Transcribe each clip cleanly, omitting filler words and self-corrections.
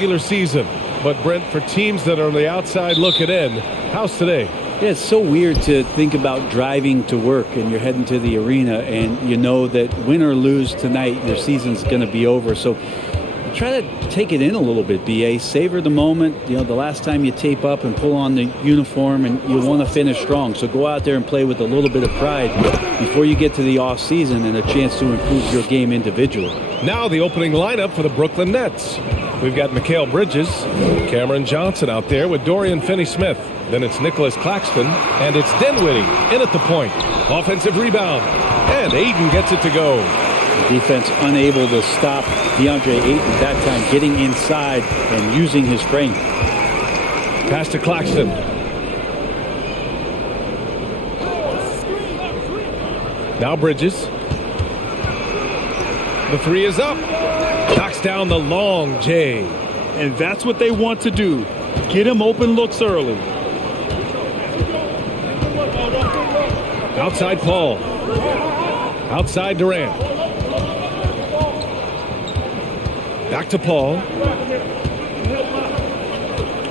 regular season. But Brent, for teams that are on the outside looking in, how's today? Yeah, it's so weird to think about driving to work and you're heading to the arena and you know that win or lose tonight, your season's going to be over. So try to take it in a little bit, BA. Savor the moment. You know, the last time you tape up and pull on the uniform and you want to finish strong. So go out there and play with a little bit of pride before you get to the off season and a chance to improve your game individually. Now the opening lineup for the Brooklyn Nets. We've got Mikal Bridges, Cameron Johnson out there with Dorian Finney-Smith. Then it's Nicholas Claxton, and it's Dinwiddie in at the point. Offensive rebound, and Ayton gets it to go. The defense unable to stop DeAndre Ayton that time, getting inside and using his frame. Pass to Claxton. Now Bridges. The three is up. Knocks down the long J. And that's what they want to do. Get him open looks early. Outside Paul. Outside Durant. Back to Paul.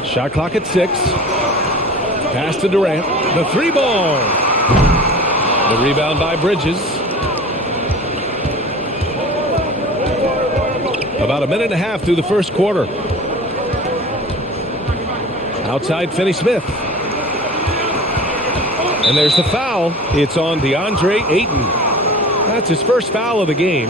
Shot clock at 6. Pass to Durant. The three ball. The rebound by Bridges. About a minute and a half through the first quarter. Outside Finney-Smith. And there's the foul. It's on DeAndre Ayton. That's his first foul of the game.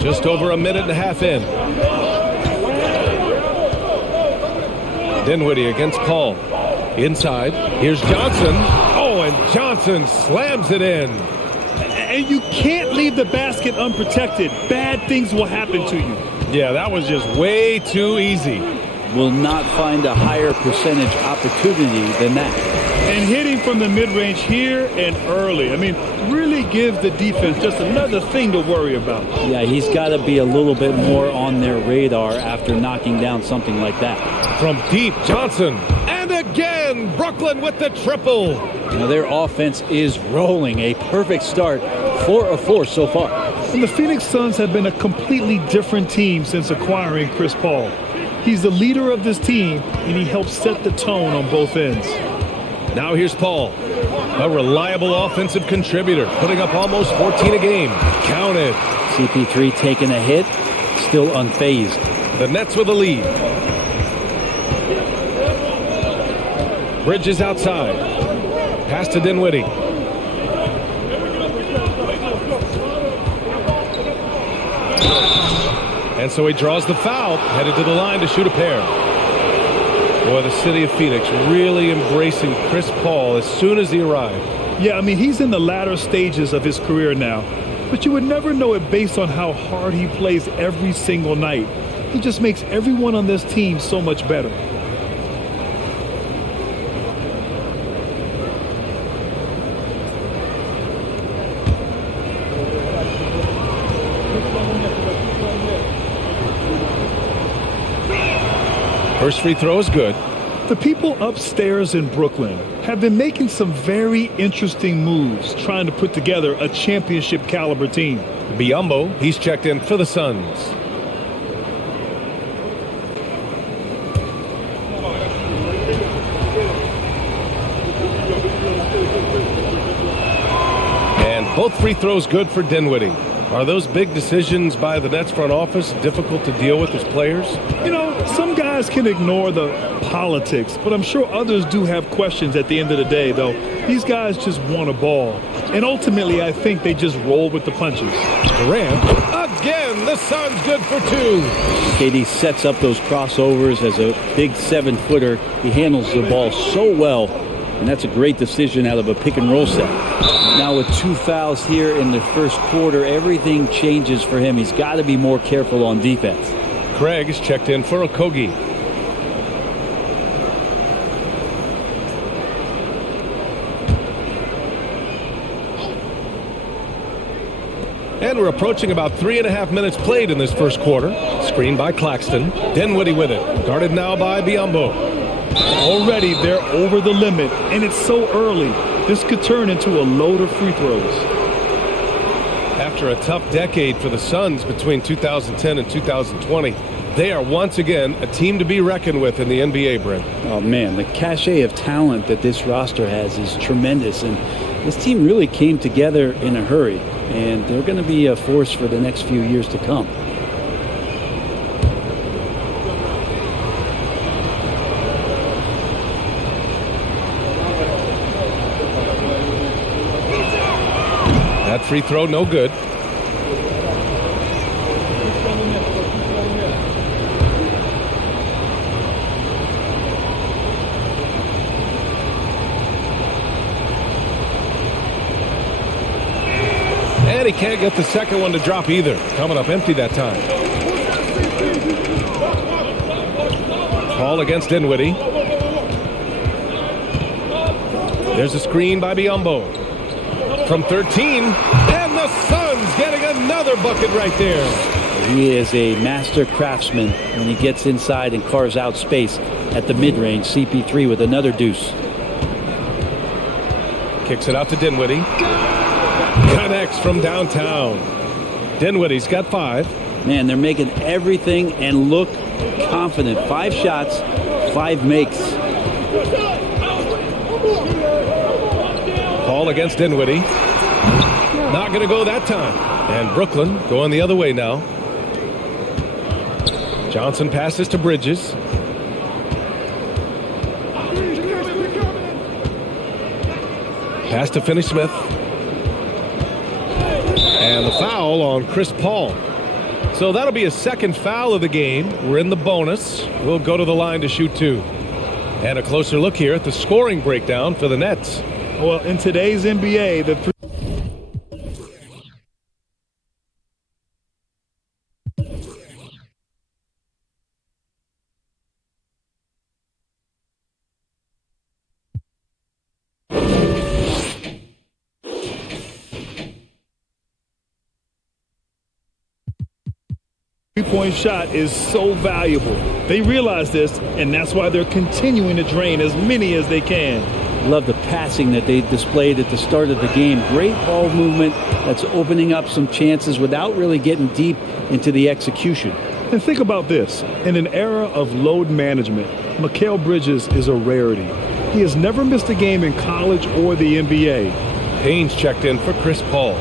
Just over a minute and a half in. Dinwiddie against Paul. Inside. Here's Johnson. Oh, and Johnson slams it in. And you can't leave the basket unprotected. Bad things will happen to you. Yeah, that was just way too easy. Will not find a higher percentage opportunity than that. And hitting from the mid-range here and early. I mean, really gives the defense just another thing to worry about. Yeah, he's got to be a little bit more on their radar after knocking down something like that. From deep, Johnson. And again, Brooklyn with the triple. Now their offense is rolling. A perfect start. 4 of 4 so far. And the Phoenix Suns have been a completely different team since acquiring Chris Paul. He's the leader of this team, and he helps set the tone on both ends. Now here's Paul, a reliable offensive contributor, putting up almost 14 a game. Count it. CP3 taking a hit, still unfazed. The Nets with a lead. Bridges outside. Pass to Dinwiddie. And so he draws the foul, headed to the line to shoot a pair. Boy, the city of Phoenix really embracing Chris Paul as soon as he arrived. Yeah, I mean, he's in the latter stages of his career now. But you would never know it based on how hard he plays every single night. He just makes everyone on this team so much better. First free throw is good. The people upstairs in Brooklyn have been making some very interesting moves trying to put together a championship caliber team. Biyombo, he's checked in for the Suns. And both free throws good for Dinwiddie. Are those big decisions by the Nets front office difficult to deal with as players? You know, some guys can ignore the politics, but I'm sure others do have questions at the end of the day, though. These guys just want a ball. And ultimately, I think they just roll with the punches. Durant, again, the Suns good for 2. KD sets up those crossovers as a big 7-footer. He handles the ball so well, and that's a great decision out of a pick-and-roll set. Now with 2 fouls here in the first quarter, everything changes for him. He's got to be more careful on defense. Craig is checked in for Okogie. And we're approaching about 3.5 minutes played in this first quarter. Screen by Claxton. Dinwiddie with it. Guarded now by Biyombo. Already they're over the limit, and it's so early. This could turn into a load of free throws. After a tough decade for the Suns between 2010 and 2020, they are once again a team to be reckoned with in the NBA, Brent. Oh, man, the cachet of talent that this roster has is tremendous, and this team really came together in a hurry, and they're going to be a force for the next few years to come. That free throw, no good. And he can't get the second one to drop either. Coming up empty that time. Ball against Dinwiddie. There's a screen by Biyombo. From 13, and the Suns getting another bucket right there. He is a master craftsman when he gets inside and carves out space at the mid-range. CP3 with another deuce. Kicks it out to Dinwiddie. Connects from downtown. Dinwiddie's got 5. Man, they're making everything and look confident. 5 shots, 5 makes. Ball against Dinwiddie. Not going to go that time. And Brooklyn going the other way now. Johnson passes to Bridges. Pass to Finney-Smith. And the foul on Chris Paul. So that'll be a second foul of the game. We're in the bonus. We'll go to the line to shoot 2. And a closer look here at the scoring breakdown for the Nets. Well, in today's NBA, the three-point shot is so valuable. They realize this, and that's why they're continuing to drain as many as they can. Love the passing that they displayed at the start of the game. Great ball movement that's opening up some chances without really getting deep into the execution. And think about this. In an era of load management, Mikal Bridges is a rarity. He has never missed a game in college or the NBA. Haynes checked in for Chris Paul.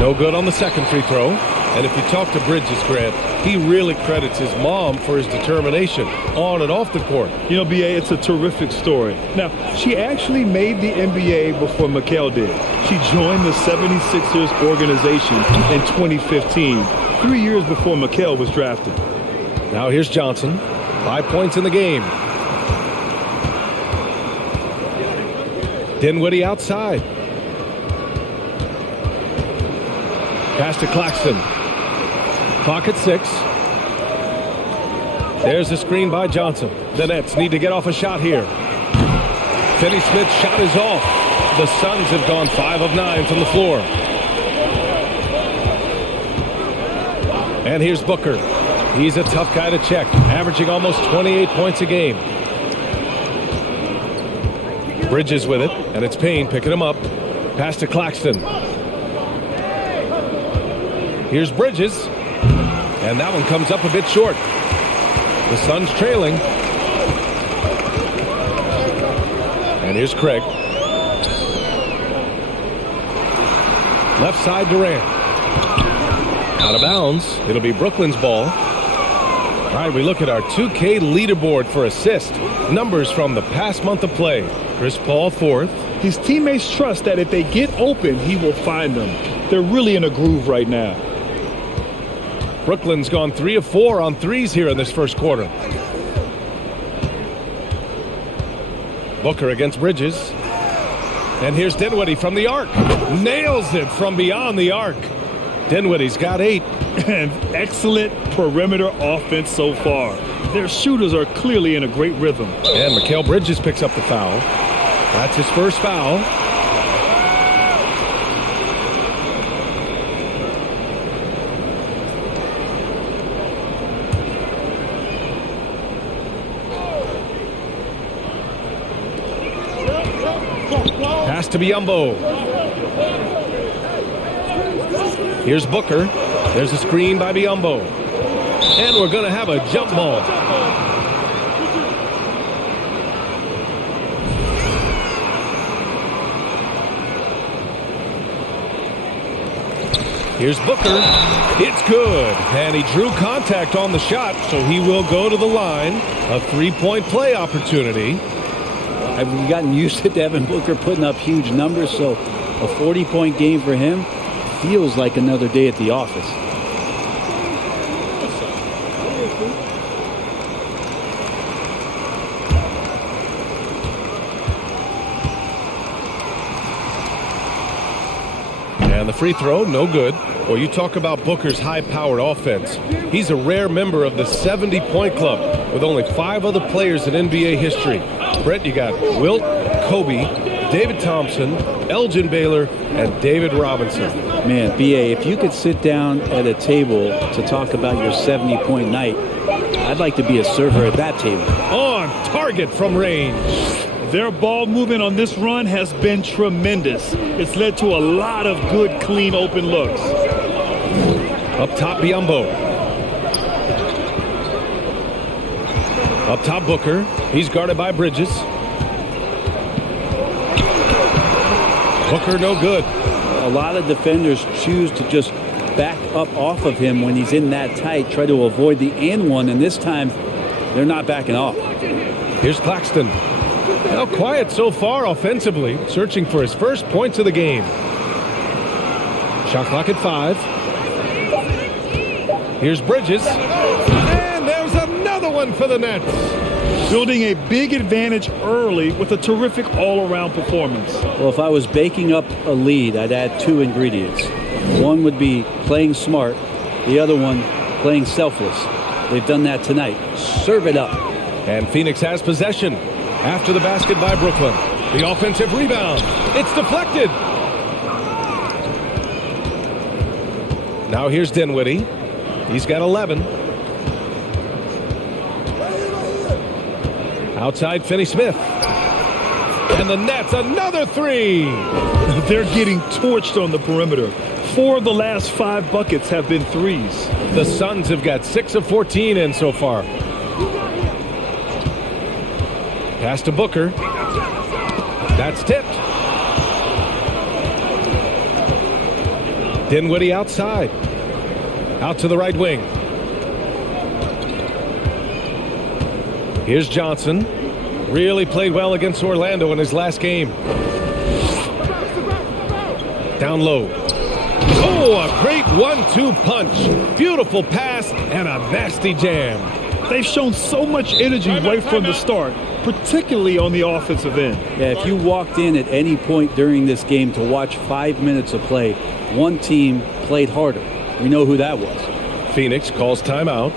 No good on the second free throw. And if you talk to Bridges, Grant, he really credits his mom for his determination on and off the court. You know, B.A., it's a terrific story. Now, she actually made the NBA before Mikal did. She joined the 76ers organization in 2015, 3 years before Mikal was drafted. Now here's Johnson. 5 points in the game. Dinwiddie outside. Pass to Claxton. Clock at 6. There's a screen by Johnson. The Nets need to get off a shot here. Finney-Smith's shot is off. The Suns have gone 5 of 9 from the floor. And here's Booker. He's a tough guy to check, averaging almost 28 points a game. Bridges with it, and it's Payne picking him up. Pass to Claxton. Here's Bridges. And that one comes up a bit short. The Suns trailing. And here's Craig. Left side Durant. Out of bounds. It'll be Brooklyn's ball. All right, we look at our 2K leaderboard for assist. Numbers from the past month of play. Chris Paul 4th. His teammates trust that if they get open, he will find them. They're really in a groove right now. Brooklyn's gone 3 of 4 on threes here in this first quarter. Booker against Bridges. And here's Dinwiddie from the arc. Nails it from beyond the arc. Dinwiddie's got 8. And excellent perimeter offense so far. Their shooters are clearly in a great rhythm. And Mikal Bridges picks up the foul. That's his first foul. Pass to Biyombo. Here's Booker. There's a screen by Biyombo. And we're going to have a jump ball. Here's Booker. It's good. And he drew contact on the shot, so he will go to the line. A three-point play opportunity. I've gotten used to Devin Booker putting up huge numbers, so a 40-point game for him feels like another day at the office. And the free throw, no good. Well, you talk about Booker's high-powered offense. He's a rare member of the 70-point club with only 5 other players in NBA history. Brett, you got Wilt, Kobe, David Thompson, Elgin Baylor, and David Robinson. Man, B.A., if you could sit down at a table to talk about your 70-point night, I'd like to be a server at that table. On target from range. Their ball movement on this run has been tremendous. It's led to a lot of good, clean, open looks. Up top, Biyombo. Up top, Booker. He's guarded by Bridges. Booker, no good. A lot of defenders choose to just back up off of him when he's in that tight, try to avoid the and one, and this time they're not backing off. Here's Claxton. Now quiet so far offensively, searching for his first points of the game. Shot clock at 5. Here's Bridges. And there's another one for the Nets. Building a big advantage early with a terrific all-around performance. Well, if I was baking up a lead, I'd add 2 ingredients. One would be playing smart. The other one, playing selfless. They've done that tonight. Serve it up. And Phoenix has possession. After the basket by Brooklyn. The offensive rebound. It's deflected. Now here's Dinwiddie. He's got 11. Outside, Finney-Smith. And the Nets, another 3. They're getting torched on the perimeter. 4 of the last 5 buckets have been threes. The Suns have got 6 of 14 in so far. Pass to Booker. That's tipped. Dinwiddie outside. Out to the right wing. Here's Johnson. Really played well against Orlando in his last game. Down low. Oh, a great 1-2 punch. Beautiful pass and a nasty jam. They've shown so much energy right from the start, particularly on the offensive end. Yeah, if you walked in at any point during this game to watch 5 minutes of play, one team played harder. We know who that was. Phoenix calls timeout.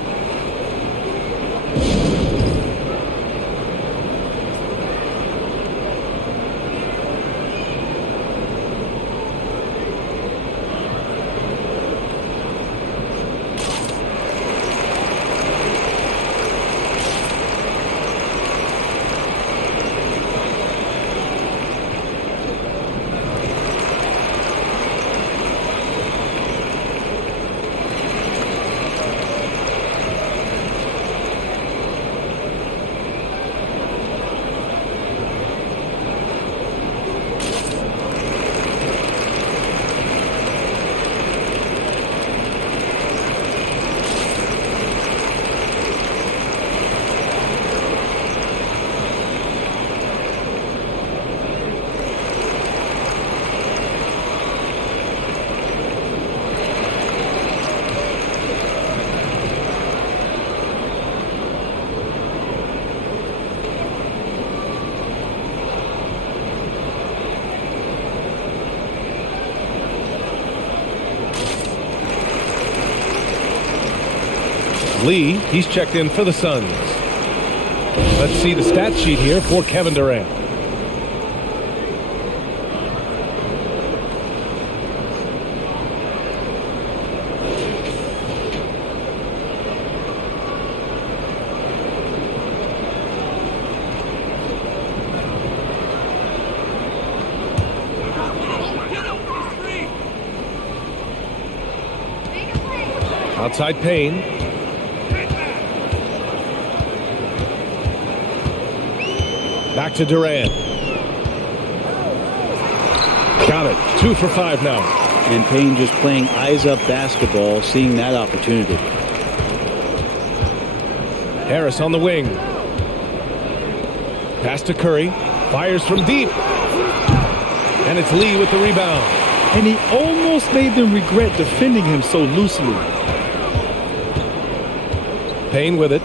Lee, he's checked in for the Suns. Let's see the stat sheet here for Kevin Durant. Outside Payne. Back to Durant. Got it. 2 for 5 now. And Payne just playing eyes-up basketball, seeing that opportunity. Harris on the wing. Pass to Curry. Fires from deep. And it's Lee with the rebound. And he almost made them regret defending him so loosely. Payne with it.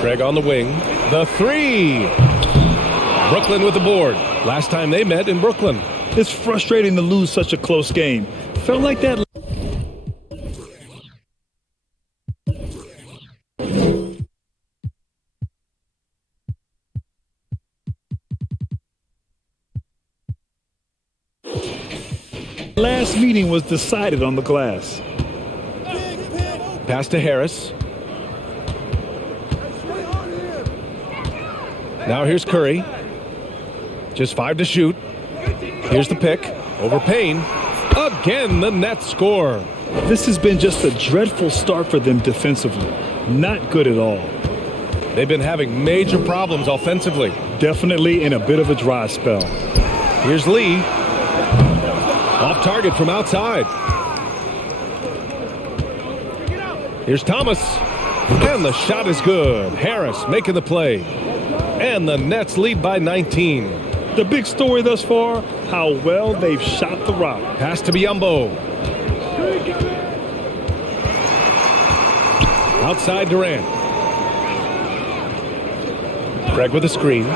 Craig on the wing. The 3. Brooklyn with the board. Last time they met in Brooklyn. It's frustrating to lose such a close game. Felt like that. Last meeting was decided on the glass. Pass to Harris. Now here's Curry. Just 5 to shoot. Here's the pick. Over Payne. Again, the Nets score. This has been just a dreadful start for them defensively. Not good at all. They've been having major problems offensively. Definitely in a bit of a dry spell. Here's Lee. Off target from outside. Here's Thomas. And the shot is good. Harris making the play. And the Nets lead by 19. The big story thus far, how well they've shot the rock. Pass to Biyombo. Outside Durant. Craig with a screen.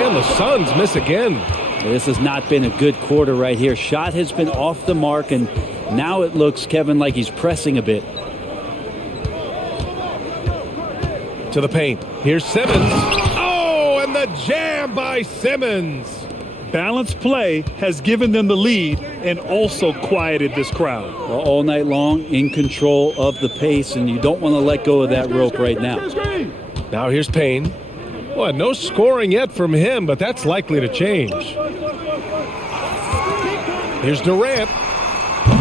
And the Suns miss again. This has not been a good quarter right here. Shot has been off the mark, and now it looks, Kevin, like he's pressing a bit. To the paint. Here's Simmons. Oh, and the jam by Simmons. Balanced play has given them the lead and also quieted this crowd. Well, all night long, in control of the pace, and you don't want to let go of that rope right now. Now here's Payne. Well, no scoring yet from him, but that's likely to change. Here's Durant.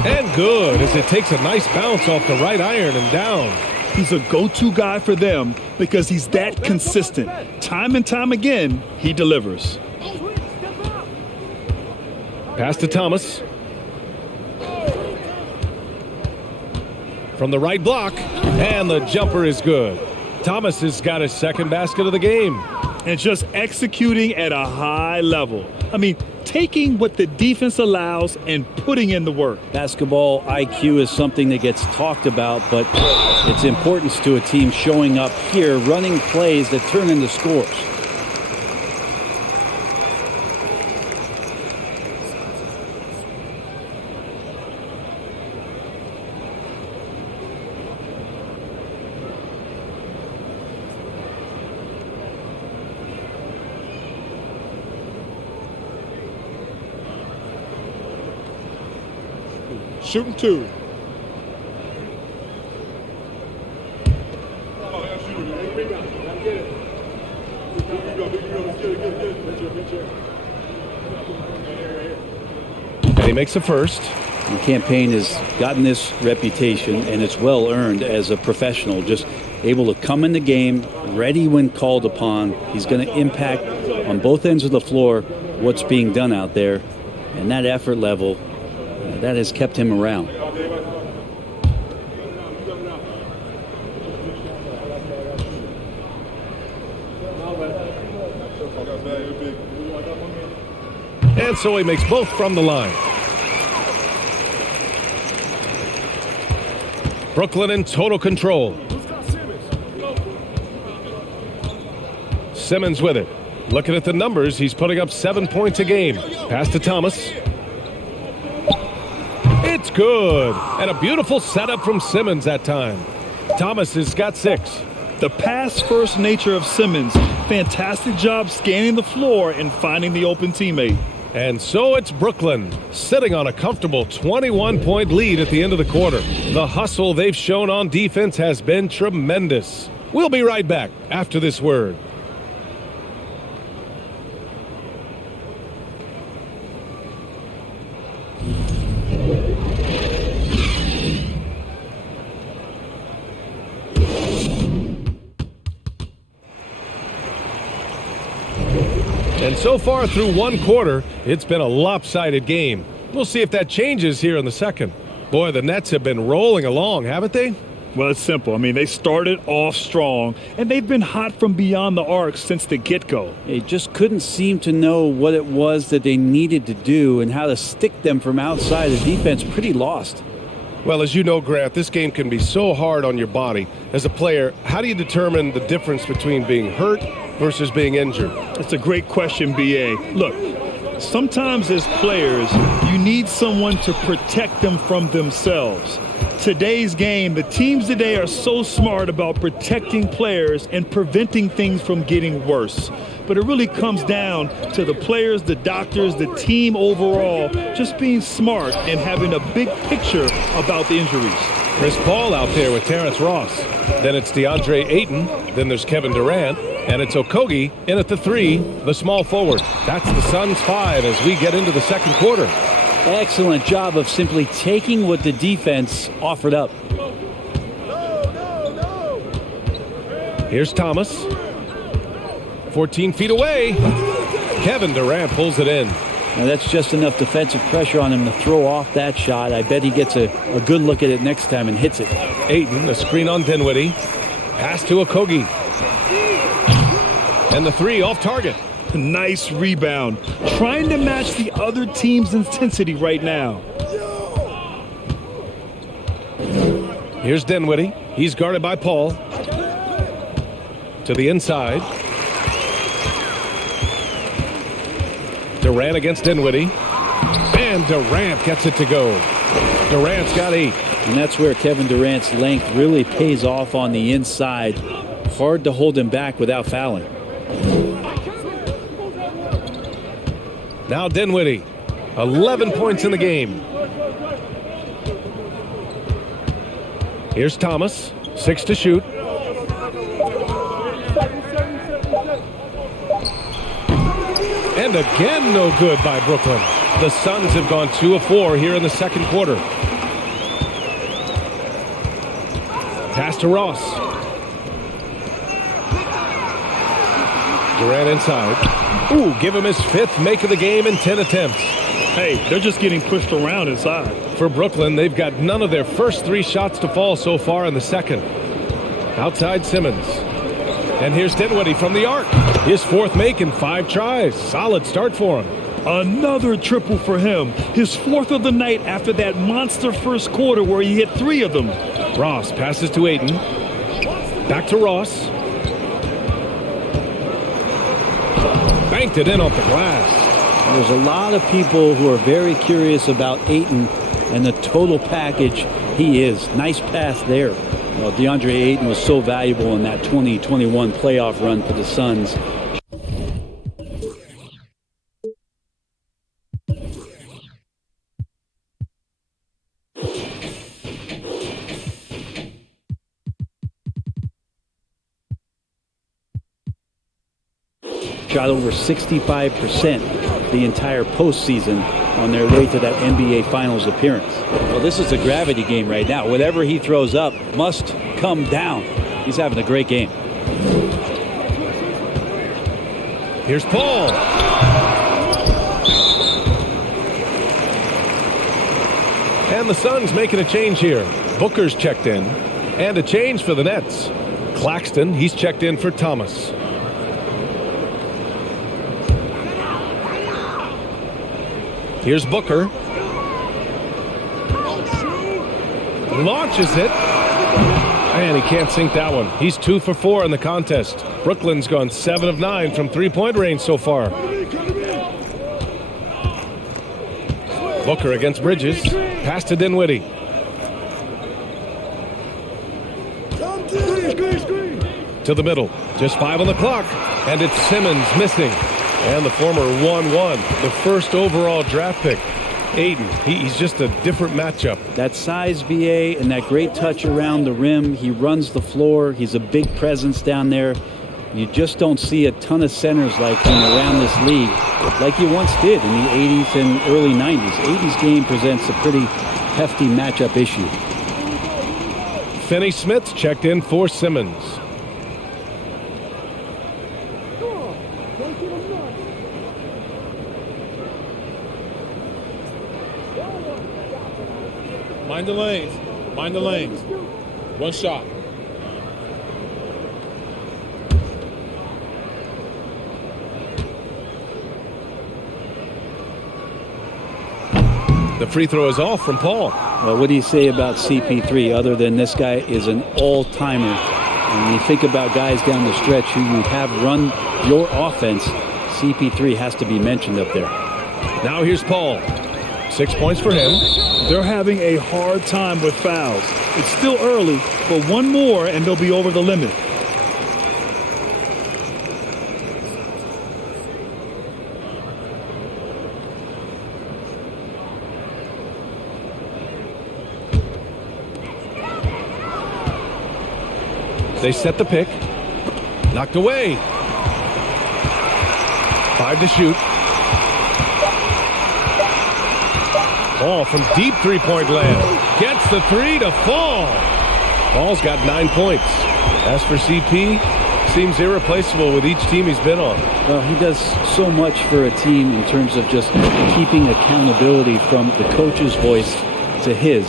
And good, as it takes a nice bounce off the right iron and down. He's a go-to guy for them because he's that consistent. Time and time again, he delivers. Pass to Thomas. From the right block, and the jumper is good. Thomas has got his second basket of the game. And just executing at a high level. I mean, taking what the defense allows and putting in the work. Basketball IQ is something that gets talked about, but its importance to a team showing up here, running plays that turn into scores. Shooting 2. And he makes the first. The campaign has gotten this reputation, and it's well earned as a professional, just able to come in the game, ready when called upon. He's going to impact on both ends of the floor what's being done out there, and that effort level, that has kept him around. And so he makes both from the line. Brooklyn in total control. Simmons with it. Looking at the numbers, he's putting up 7 points a game. Pass to Thomas. It's good. And a beautiful setup from Simmons that time. Thomas has got 6. The pass-first nature of Simmons. Fantastic job scanning the floor and finding the open teammate. And so it's Brooklyn, sitting on a comfortable 21-point lead at the end of the quarter. The hustle they've shown on defense has been tremendous. We'll be right back after this word. And so far through one quarter, it's been a lopsided game. We'll see if that changes here in the second. Boy, the Nets have been rolling along, haven't they? Well, it's simple. I mean, they started off strong, and they've been hot from beyond the arc since the get-go. They just couldn't seem to know what it was that they needed to do and how to stick them from outside. The defense pretty lost. Well, as you know, Grant, this game can be so hard on your body. As a player, how do you determine the difference between being hurt versus being injured? That's a great question, B.A. Look, sometimes as players, you need someone to protect them from themselves. Today's game, the teams today are so smart about protecting players and preventing things from getting worse. But it really comes down to the players, the doctors, the team overall, just being smart and having a big picture about the injuries. Chris Paul out there with Terrence Ross. Then it's DeAndre Ayton. Then there's Kevin Durant. And it's Okogie in at the 3, the small forward. That's the Suns 5 as we get into the second quarter. Excellent job of simply taking what the defense offered up. Here's Thomas. 14 feet away. Kevin Durant pulls it in. Now that's just enough defensive pressure on him to throw off that shot. I bet he gets a good look at it next time and hits it. Ayton, a screen on Dinwiddie. Pass to Okogie. And the 3 off target. Nice rebound. Trying to match the other team's intensity right now. Here's Dinwiddie. He's guarded by Paul. To the inside. Durant against Dinwiddie. And Durant gets it to go. Durant's got 8. And that's where Kevin Durant's length really pays off on the inside. Hard to hold him back without fouling. Now Dinwiddie, 11 points in the game. Here's Thomas, 6 to shoot. And again, no good by Brooklyn. The Suns have gone 2 of 4 here in the second quarter. Pass to Ross. Durant inside. Ooh, give him his 5th make of the game in 10 attempts. Hey, they're just getting pushed around inside. For Brooklyn, they've got none of their first 3 shots to fall so far in the second. Outside Simmons. And here's Dinwiddie from the arc. His 4th make in 5 tries. Solid start for him. Another triple for him. His 4th of the night after that monster first quarter where he hit 3 of them. Ross passes to Ayton. Back to Ross. Banked it in off the glass. There's a lot of people who are very curious about Ayton and the total package he is. Nice pass there. Well, DeAndre Ayton was so valuable in that 2021 playoff run for the Suns. Shot over 65% the entire postseason on their way to that NBA Finals appearance. Well, this is a gravity game right now. Whatever he throws up must come down. He's having a great game. Here's Paul. And the Suns making a change here. Booker's checked in. And a change for the Nets. Claxton, he's checked in for Thomas. Here's Booker. Launches it. And he can't sink that one. He's 2 for 4 in the contest. Brooklyn's gone 7 of 9 from 3-point range so far. Booker against Bridges. Pass to Dinwiddie. To the middle. Just 5 on the clock. And it's Simmons missing. And the former 1-1, the first overall draft pick. Ayton, he's just a different matchup. That size, VA, and that great touch around the rim. He runs the floor. He's a big presence down there. You just don't see a ton of centers like him around this league like you once did in the 80s and early 90s. 80s game presents a pretty hefty matchup issue. Finney Smith checked in for Simmons. Mind the lanes. Mind the lanes. One shot. The free throw is off from Paul. Well, what do you say about CP3 other than this guy is an all-timer? When you think about guys down the stretch who you have run your offense, CP3 has to be mentioned up there. Now here's Paul. 6 points for him. They're having a hard time with fouls. It's still early, but one more and they'll be over the limit. They set the pick. Knocked away. 5 to shoot. Paul from deep three-point land. Gets the three to fall. Paul's got 9 points. As for CP, seems irreplaceable with each team he's been on. Well, he does so much for a team in terms of just keeping accountability from the coach's voice to his.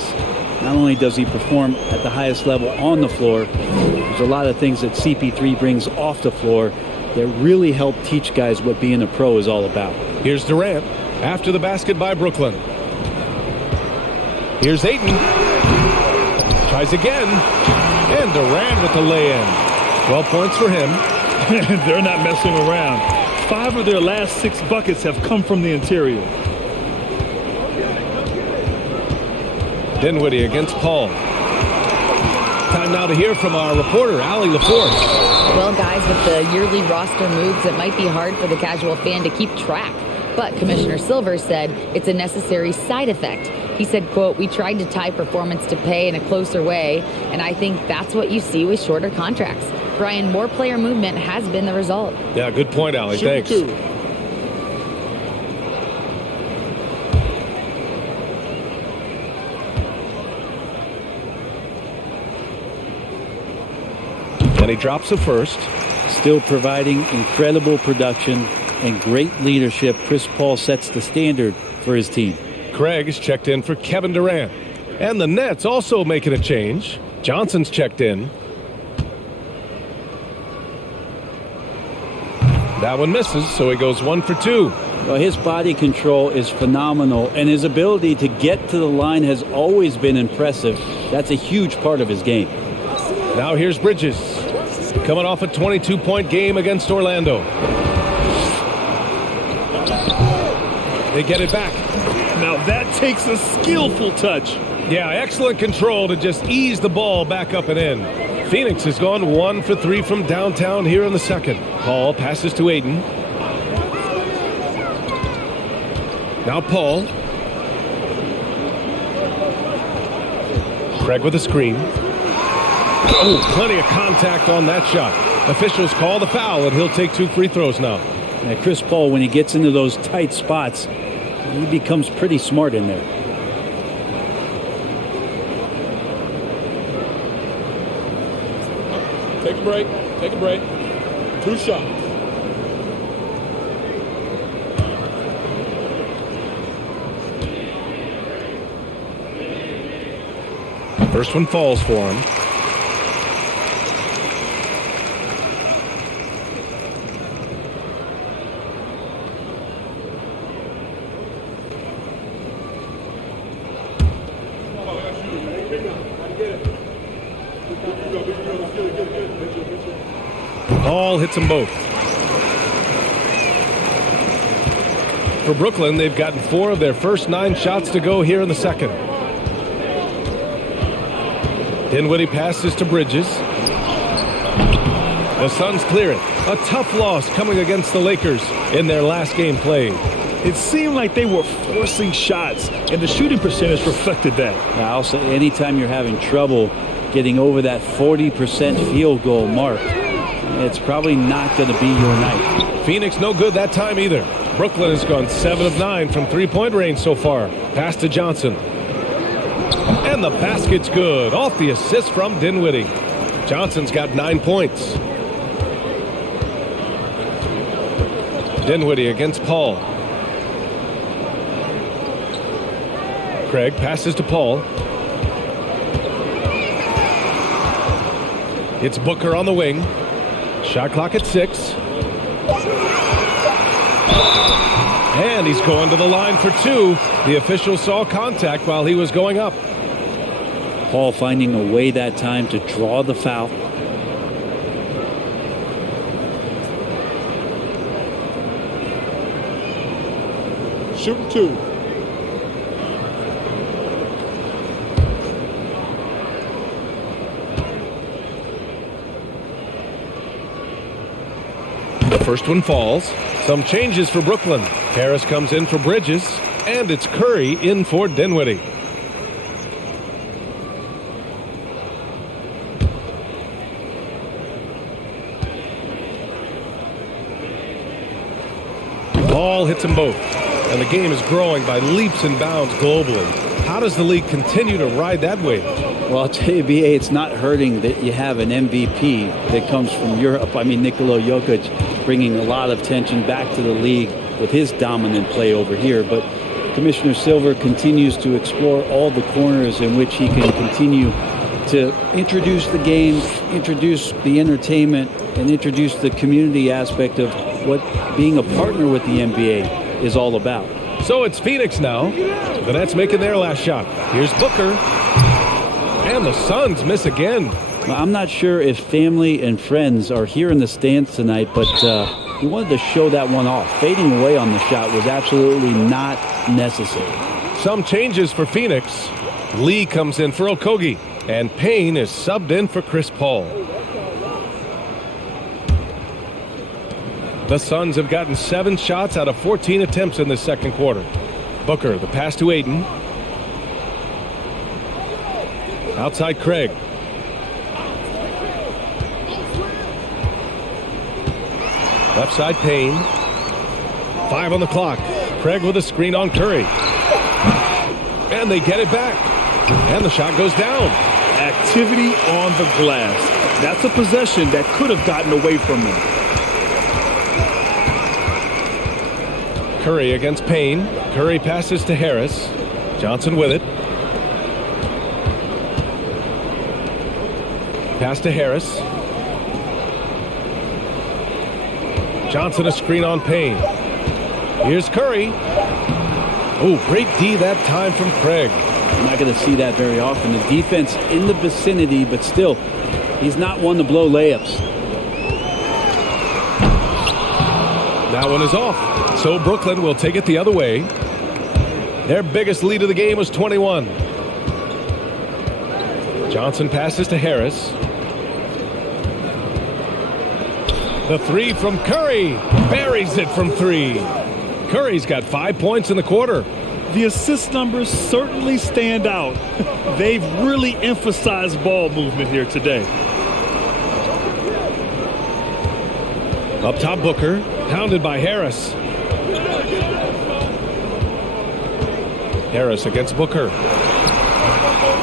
Not only does he perform at the highest level on the floor, there's a lot of things that CP3 brings off the floor that really help teach guys what being a pro is all about. Here's Durant after the basket by Brooklyn. Here's Ayton. Tries again. And Durant with the lay-in. 12 points for him. They're not messing around. 5 of their last 6 buckets have come from the interior. Dinwiddie against Paul. Time now to hear from our reporter, Allie LaForce. Well, guys, with the yearly roster moves, it might be hard for the casual fan to keep track. But Commissioner Silver said it's a necessary side effect. He said, quote, "We tried to tie performance to pay in a closer way, and I think that's what you see with shorter contracts." Brian, more player movement has been the result. Yeah, good point, Allie. Thanks. And he drops the first. Still providing incredible production and great leadership. Chris Paul sets the standard for his team. Craig is checked in for Kevin Durant. And the Nets also making a change. Johnson's checked in. That one misses, so he goes 1 for 2. Well, his body control is phenomenal, and his ability to get to the line has always been impressive. That's a huge part of his game. Now here's Bridges, coming off a 22-point game against Orlando. They get it back. Now that takes a skillful touch. Yeah, excellent control to just ease the ball back up and in. Phoenix has gone 1 for 3 from downtown here in the second. Paul passes to Ayton. Now Paul. Craig with a screen. Oh, plenty of contact on that shot. Officials call the foul, and he'll take 2 free throws now. Now, Chris Paul, when he gets into those tight spots, he becomes pretty smart in there. Take a break. Take a break. 2 shots. First one falls for him. Paul hits them both. For Brooklyn, they've gotten 4 of their first 9 shots to go here in the second. Dinwiddie passes to Bridges. The Suns clear it. A tough loss coming against the Lakers in their last game played. It seemed like they were forcing shots, and the shooting percentage reflected that. Now, I'll say anytime you're having trouble getting over that 40% field goal mark, it's probably not going to be your night. Phoenix no good that time either. Brooklyn has gone 7 of 9 from three-point range so far. Pass to Johnson. And the basket's good. Off the assist from Dinwiddie. Johnson's got 9 points. Dinwiddie against Paul. Craig passes to Paul. It's Booker on the wing. Shot clock at 6. And he's going to the line for 2. The official saw contact while he was going up. Paul finding a way that time to draw the foul. Shooting 2. The first one falls. Some changes for Brooklyn. Harris comes in for Bridges, and it's Curry in for Dinwiddie. Ball hits them both, and the game is growing by leaps and bounds globally. How does the league continue to ride that wave? Well, I'll tell you, B.A., it's not hurting that you have an MVP that comes from Europe. I mean, Nikola Jokic bringing a lot of attention back to the league with his dominant play over here. But Commissioner Silver continues to explore all the corners in which he can continue to introduce the game, introduce the entertainment, and introduce the community aspect of what being a partner with the NBA is all about. So it's Phoenix now. The Nets making their last shot. Here's Booker. And the Suns miss again. I'm not sure if family and friends are here in the stands tonight, but he wanted to show that one off. Fading away on the shot was absolutely not necessary. Some changes for Phoenix. Lee comes in for Okogie, and Payne is subbed in for Chris Paul. The Suns have gotten 7 shots out of 14 attempts in the second quarter. Booker, the pass to Ayton. Outside Craig. Left side Payne. 5 on the clock. Craig with a screen on Curry. And they get it back. And the shot goes down. Activity on the glass. That's a possession that could have gotten away from them. Curry against Payne. Curry passes to Harris. Johnson with it. Pass to Harris. Johnson a screen on Payne. Here's Curry. Oh, great D that time from Craig. I'm not going to see that very often. The defense in the vicinity, but still, he's not one to blow layups. That one is off. So Brooklyn will take it the other way. Their biggest lead of the game was 21. Johnson passes to Harris. The 3 from Curry. Buries it from 3. Curry's got 5 points in the quarter. The assist numbers certainly stand out. They've really emphasized ball movement here today. Up top Booker. Hounded by Harris. Harris against Booker.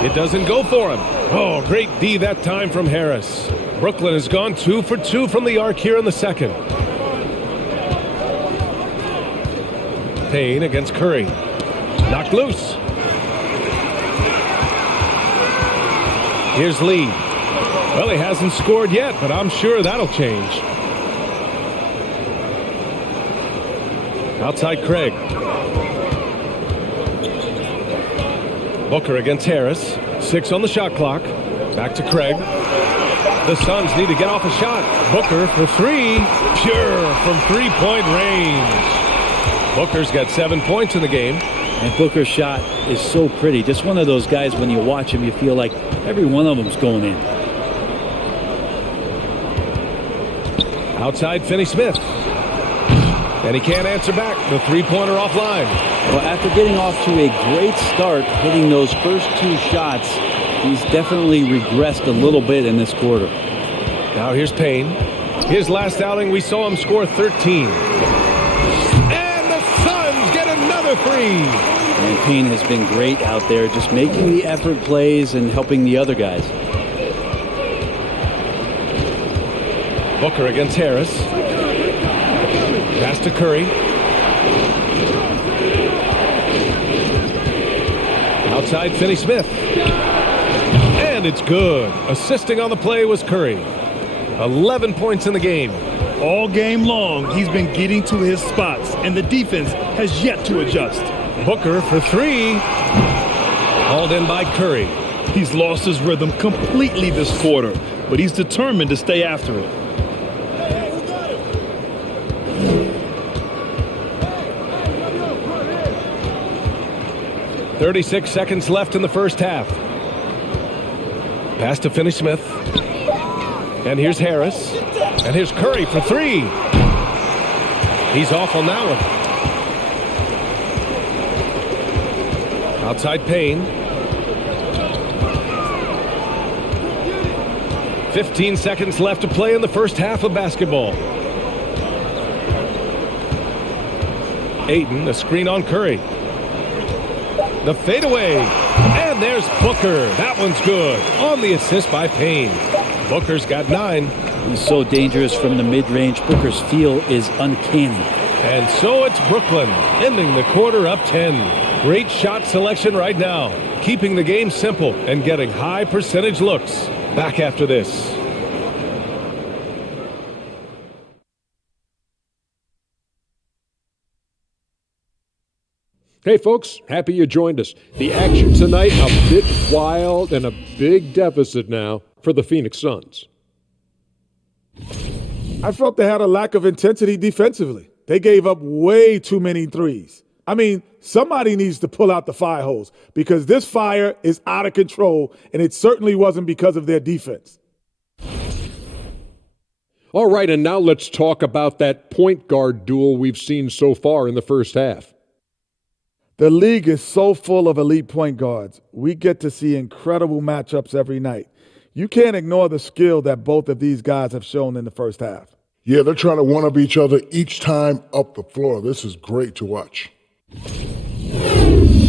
It doesn't go for him. Oh, great D that time from Harris. Brooklyn has gone 2 for 2 from the arc here in the second. Payne against Curry. Knocked loose. Here's Lee. Well, he hasn't scored yet, but I'm sure that'll change. Outside Craig. Booker against Harris. 6 on the shot clock. Back to Craig. The Suns need to get off a shot. Booker for 3. Pure from 3-point range. Booker's got 7 points in the game. And Booker's shot is so pretty. Just one of those guys, when you watch him, you feel like every one of them's going in. Outside Finney-Smith. And he can't answer back. The three-pointer offline. Well, after getting off to a great start, hitting those first 2 shots, he's definitely regressed a little bit in this quarter. Now here's Payne. His last outing, we saw him score 13. And the Suns get another 3. And Payne has been great out there, just making the effort plays and helping the other guys. Booker against Harris. Pass to Curry. Outside Finney-Smith. And And it's good. Assisting on the play was Curry. 11 points in the game. All game long, he's been getting to his spots, and the defense has yet to adjust. Booker for three. Hauled in by Curry. He's lost his rhythm completely this quarter, but he's determined to stay after it. Hey, 36 seconds left in the first half. Pass to Finney-Smith. And here's Harris. And here's Curry for three. He's off on that one. Outside Payne. 15 seconds left to play in the first half of basketball. Ayton, a screen on Curry. The fadeaway. And there's Booker. That one's good. On the assist by Payne. Booker's got 9. He's so dangerous from the mid-range. Booker's feel is uncanny. And so it's Brooklyn, ending the quarter up 10. Great shot selection right now, keeping the game simple and getting high percentage looks. Back after this. Hey folks, happy you joined us. The action tonight a bit wild and a big deficit now for the Phoenix Suns. I felt they had a lack of intensity defensively. They gave up way too many threes. I mean, somebody needs to pull out the fire hose because this fire is out of control, and it certainly wasn't because of their defense. All right, and now let's talk about that point guard duel we've seen so far in the first half. The league is so full of elite point guards. We get to see incredible matchups every night. You can't ignore the skill that both of these guys have shown in the first half. Yeah, they're trying to one-up each other each time up the floor. This is great to watch.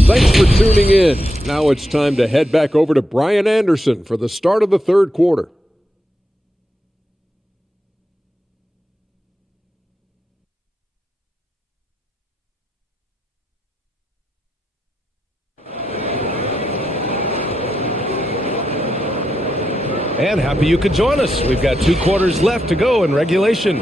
Thanks for tuning in. Now it's time to head back over to Brian Anderson for the start of the third quarter. And happy you could join us. We've got 2 quarters left to go in regulation.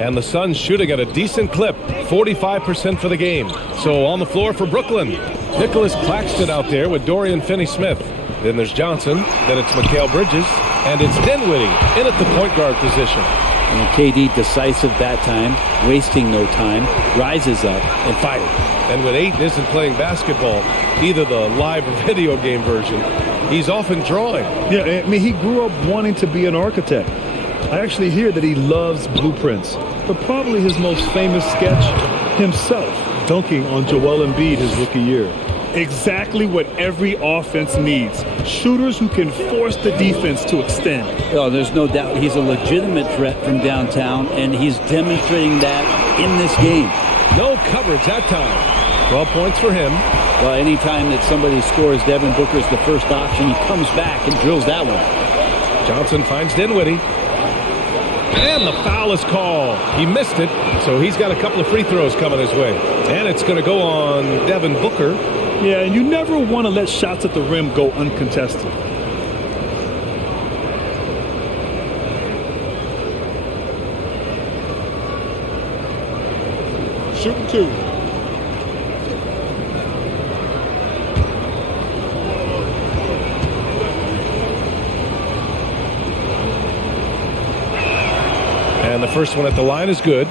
And the Suns shooting at a decent clip, 45% for the game. So on the floor for Brooklyn, Nicholas Claxton out there with Dorian Finney-Smith. Then there's Johnson, then it's Mikal Bridges, and it's Dinwiddie in at the point guard position. And KD decisive that time, wasting no time, rises up and fires. And when Ayton isn't playing basketball, either the live or video game version, he's often drawing. Yeah, I mean, he grew up wanting to be an architect. I actually hear that he loves blueprints, but probably his most famous sketch, himself dunking on Joel Embiid his rookie year. Exactly what every offense needs. Shooters who can force the defense to extend. Oh, there's no doubt he's a legitimate threat from downtown, and he's demonstrating that in this game. No coverage that time. 12 points for him. Well, anytime that somebody scores, Devin Booker's the first option. He comes back and drills that one. Johnson finds Dinwiddie. And the foul is called. He missed it, so he's got a couple of free throws coming his way. And it's going to go on Devin Booker. Yeah, and you never want to let shots at the rim go uncontested. Shooting 2. And the first one at the line is good.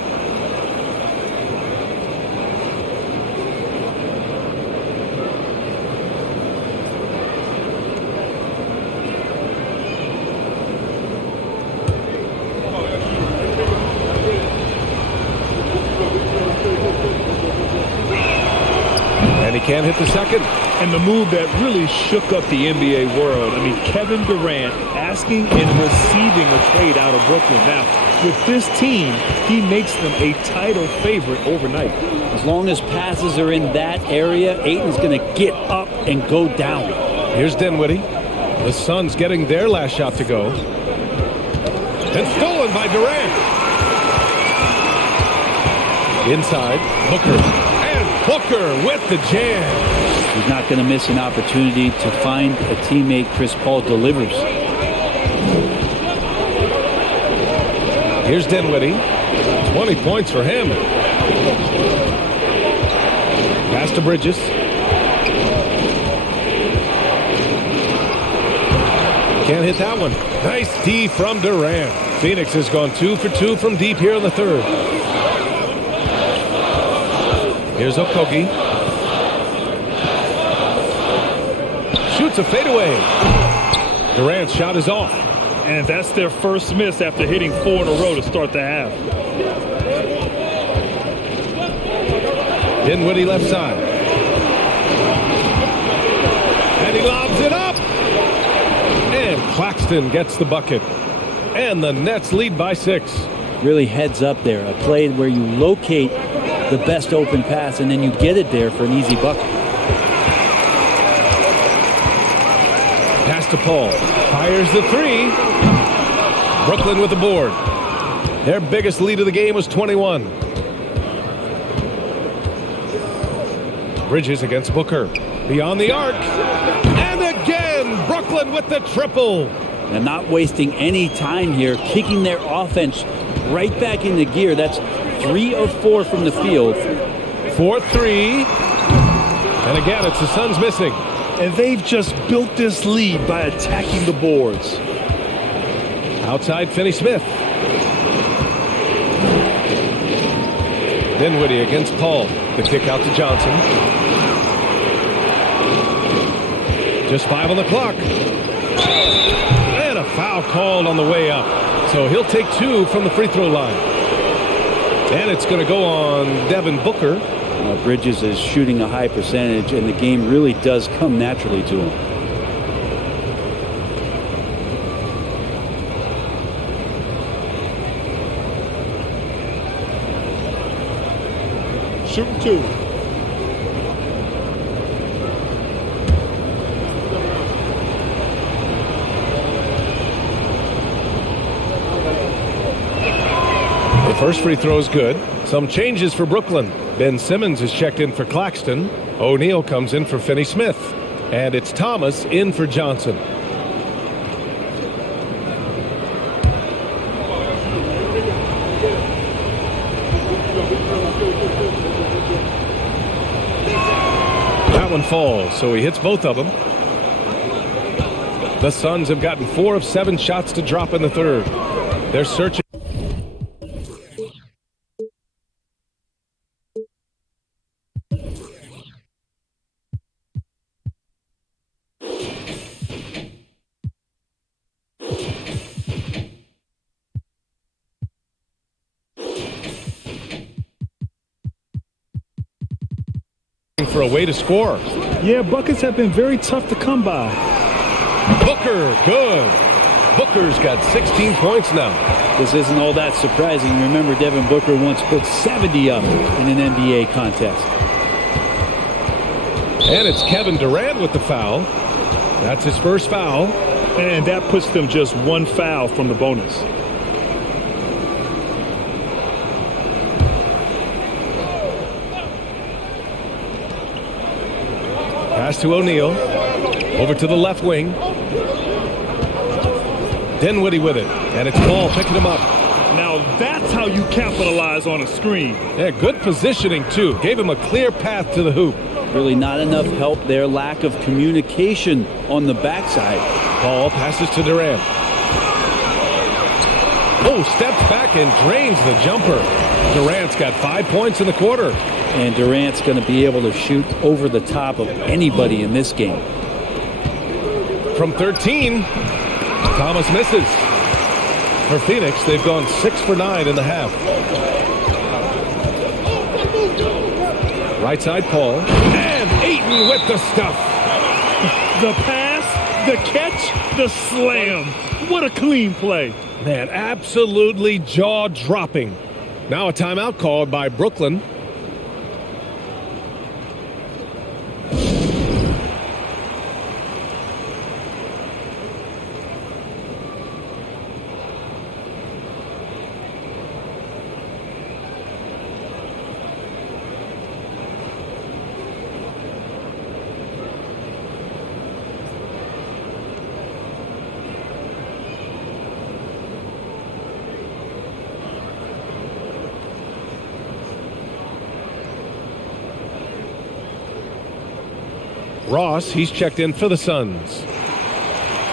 And he can't hit the second. And the move that really shook up the NBA world. I mean, Kevin Durant asking and receiving a trade out of Brooklyn. Now, with this team, he makes them a title favorite overnight. As long as passes are in that area, Ayton's going to get up and go down. Here's Dinwiddie. The Suns getting their last shot to go. And stolen by Durant. Inside, Booker. And Booker with the jam. He's not going to miss an opportunity to find a teammate. Chris Paul delivers. Here's Dinwiddie. 20 points for him. Pass to Bridges. Can't hit that one. Nice D from Durant. Phoenix has gone 2 for 2 from deep here in the third. Here's Okogie. Shoots a fadeaway. Durant's shot is off. And that's their first miss after hitting 4 in a row to start the half. Dinwiddie left side. And he lobs it up. And Claxton gets the bucket. And the Nets lead by 6. Really heads up there. A play where you locate the best open pass and then you get it there for an easy bucket. Pass to Paul. Fires the 3. Brooklyn with the board. Their biggest lead of the game was 21. Bridges against Booker. Beyond the arc. And again, Brooklyn with the triple. And not wasting any time here, kicking their offense right back into gear. That's 3 of 4 from the field. 4-3. And again, it's the Suns missing. And they've just built this lead by attacking the boards. Outside, Finney-Smith. Dinwiddie against Paul. The kick out to Johnson. Just 5 on the clock. And a foul called on the way up. So he'll take 2 from the free throw line. And it's going to go on Devin Booker. Bridges is shooting a high percentage, and the game really does come naturally to him. Shooting 2. The first free throw is good. Some changes for Brooklyn. Ben Simmons is checked in for Claxton. O'Neal comes in for Finney-Smith. And it's Thomas in for Johnson. That one falls, so he hits both of them. The Suns have gotten 4 of 7 shots to drop in the third. They're searching. For a way to score. Yeah, buckets have been very tough to come by. Booker, good. Booker's got 16 points now. This isn't all that surprising. Remember, Devin Booker once put 70 up in an NBA contest. And it's Kevin Durant with the foul. That's his first foul. And that puts them just 1 foul from the bonus. Pass to O'Neal. Over to the left wing. Dinwiddie with it. And it's Paul picking him up. Now that's how you capitalize on a screen. Yeah, good positioning, too. Gave him a clear path to the hoop. Really not enough help there. Lack of communication on the backside. Paul passes to Durant. Oh, steps back and drains the jumper. Durant's got 5 points in the quarter. And Durant's going to be able to shoot over the top of anybody in this game. From 13, Thomas misses. For Phoenix, they've gone 6 for 9 in the half. Right side, Paul. And Ayton with the stuff. The pass, the catch, the slam. What a clean play. Man, absolutely jaw-dropping. Now a timeout called by Brooklyn. Ross, he's checked in for the Suns.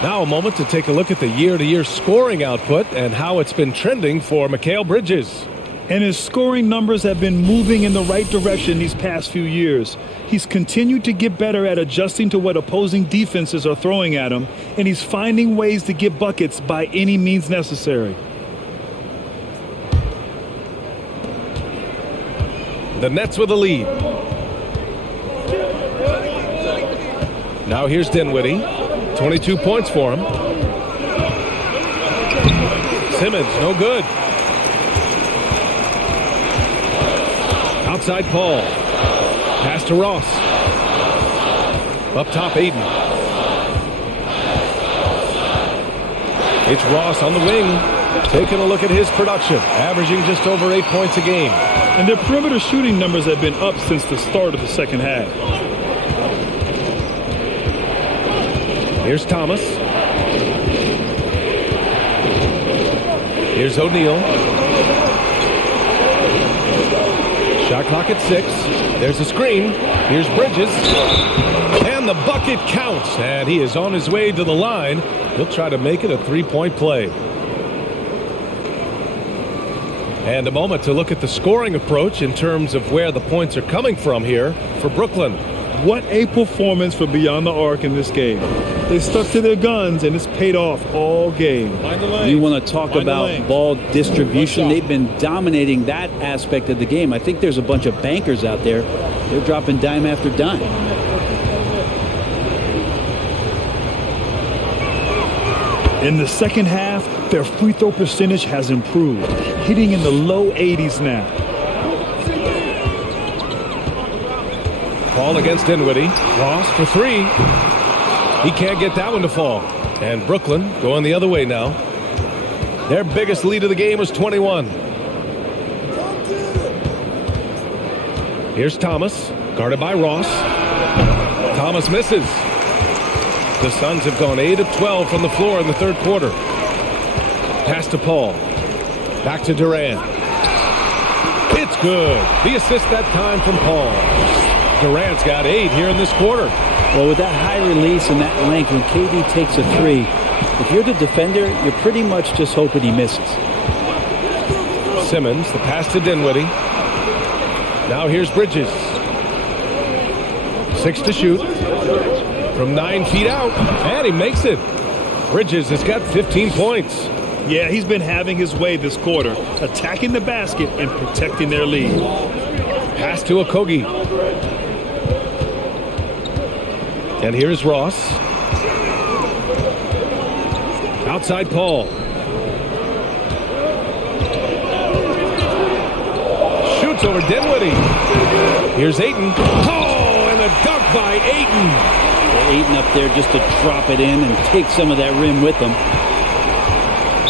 Now a moment to take a look at the year-to-year scoring output and how it's been trending for Mikal Bridges. And his scoring numbers have been moving in the right direction these past few years. He's continued to get better at adjusting to what opposing defenses are throwing at him, and he's finding ways to get buckets by any means necessary. The Nets with a lead. Now here's Dinwiddie. 22 points for him. Simmons, no good. Outside Paul. Pass to Ross. Up top, Aiden. It's Ross on the wing. Taking a look at his production. Averaging just over 8 points a game. And their perimeter shooting numbers have been up since the start of the second half. Here's Thomas. Here's O'Neal. Shot clock at 6. There's a screen. Here's Bridges. And the bucket counts. And he is on his way to the line. He'll try to make it a three-point play. And a moment to look at the scoring approach in terms of where the points are coming from here for Brooklyn. What a performance for Beyond the Arc in this game. They stuck to their guns, and it's paid off all game. You want to talk about ball distribution? They've been dominating that aspect of the game. I think there's a bunch of bankers out there. They're dropping dime after dime. In the second half, their free throw percentage has improved, hitting in the low 80s now. Paul against Dinwiddie. Ross for 3. He can't get that one to fall. And Brooklyn going the other way now. Their biggest lead of the game was 21. Here's Thomas, guarded by Ross. Thomas misses. The Suns have gone 8 of 12 from the floor in the third quarter. Pass to Paul. Back to Durant. It's good. The assist that time from Paul. Durant's got 8 here in this quarter. Well, with that high release and that length, when KD takes a 3, if you're the defender, you're pretty much just hoping he misses. Simmons, the pass to Dinwiddie. Now here's Bridges. 6 to shoot. From 9 feet out. And he makes it. Bridges has got 15 points. Yeah, he's been having his way this quarter, attacking the basket and protecting their lead. Pass to Okogie. And here's Ross. Outside Paul. Shoots over Dinwiddie. Here's Ayton. Oh, and a dunk by Ayton. Ayton up there just to drop it in and take some of that rim with them.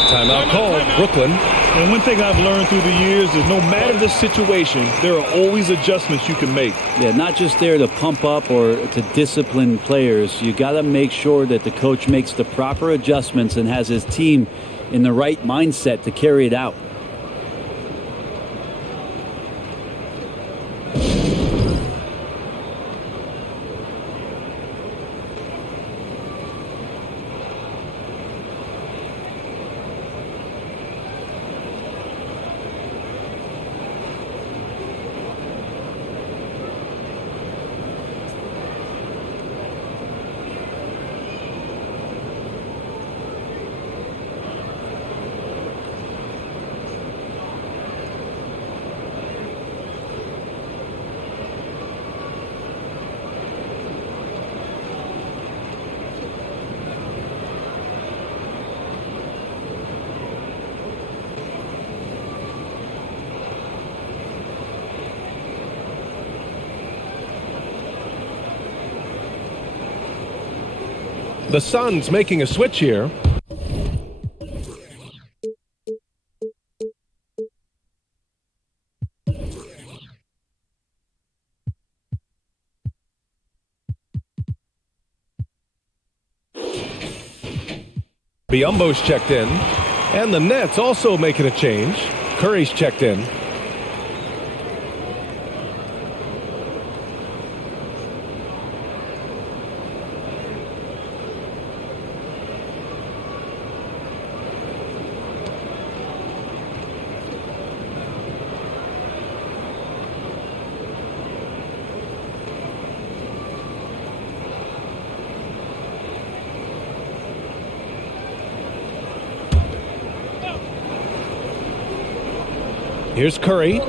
Timeout called, Brooklyn. And one thing I've learned through the years is no matter the situation, there are always adjustments you can make. Yeah, not just there to pump up or to discipline players. You got to make sure that the coach makes the proper adjustments and has his team in the right mindset to carry it out. The Suns making a switch here. Biombo's checked in. And the Nets also making a change. Curry's checked in. Here's Curry.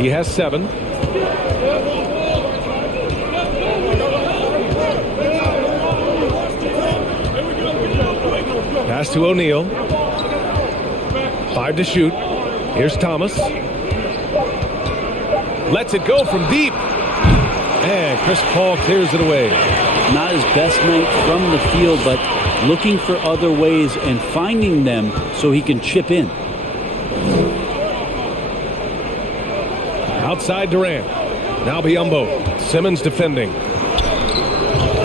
He has 7. Pass to O'Neal. 5 to shoot. Here's Thomas. Lets it go from deep. And Chris Paul clears it away. Not his best night from the field, but looking for other ways and finding them so he can chip in. Outside Durant. Now Biyombo. Simmons defending.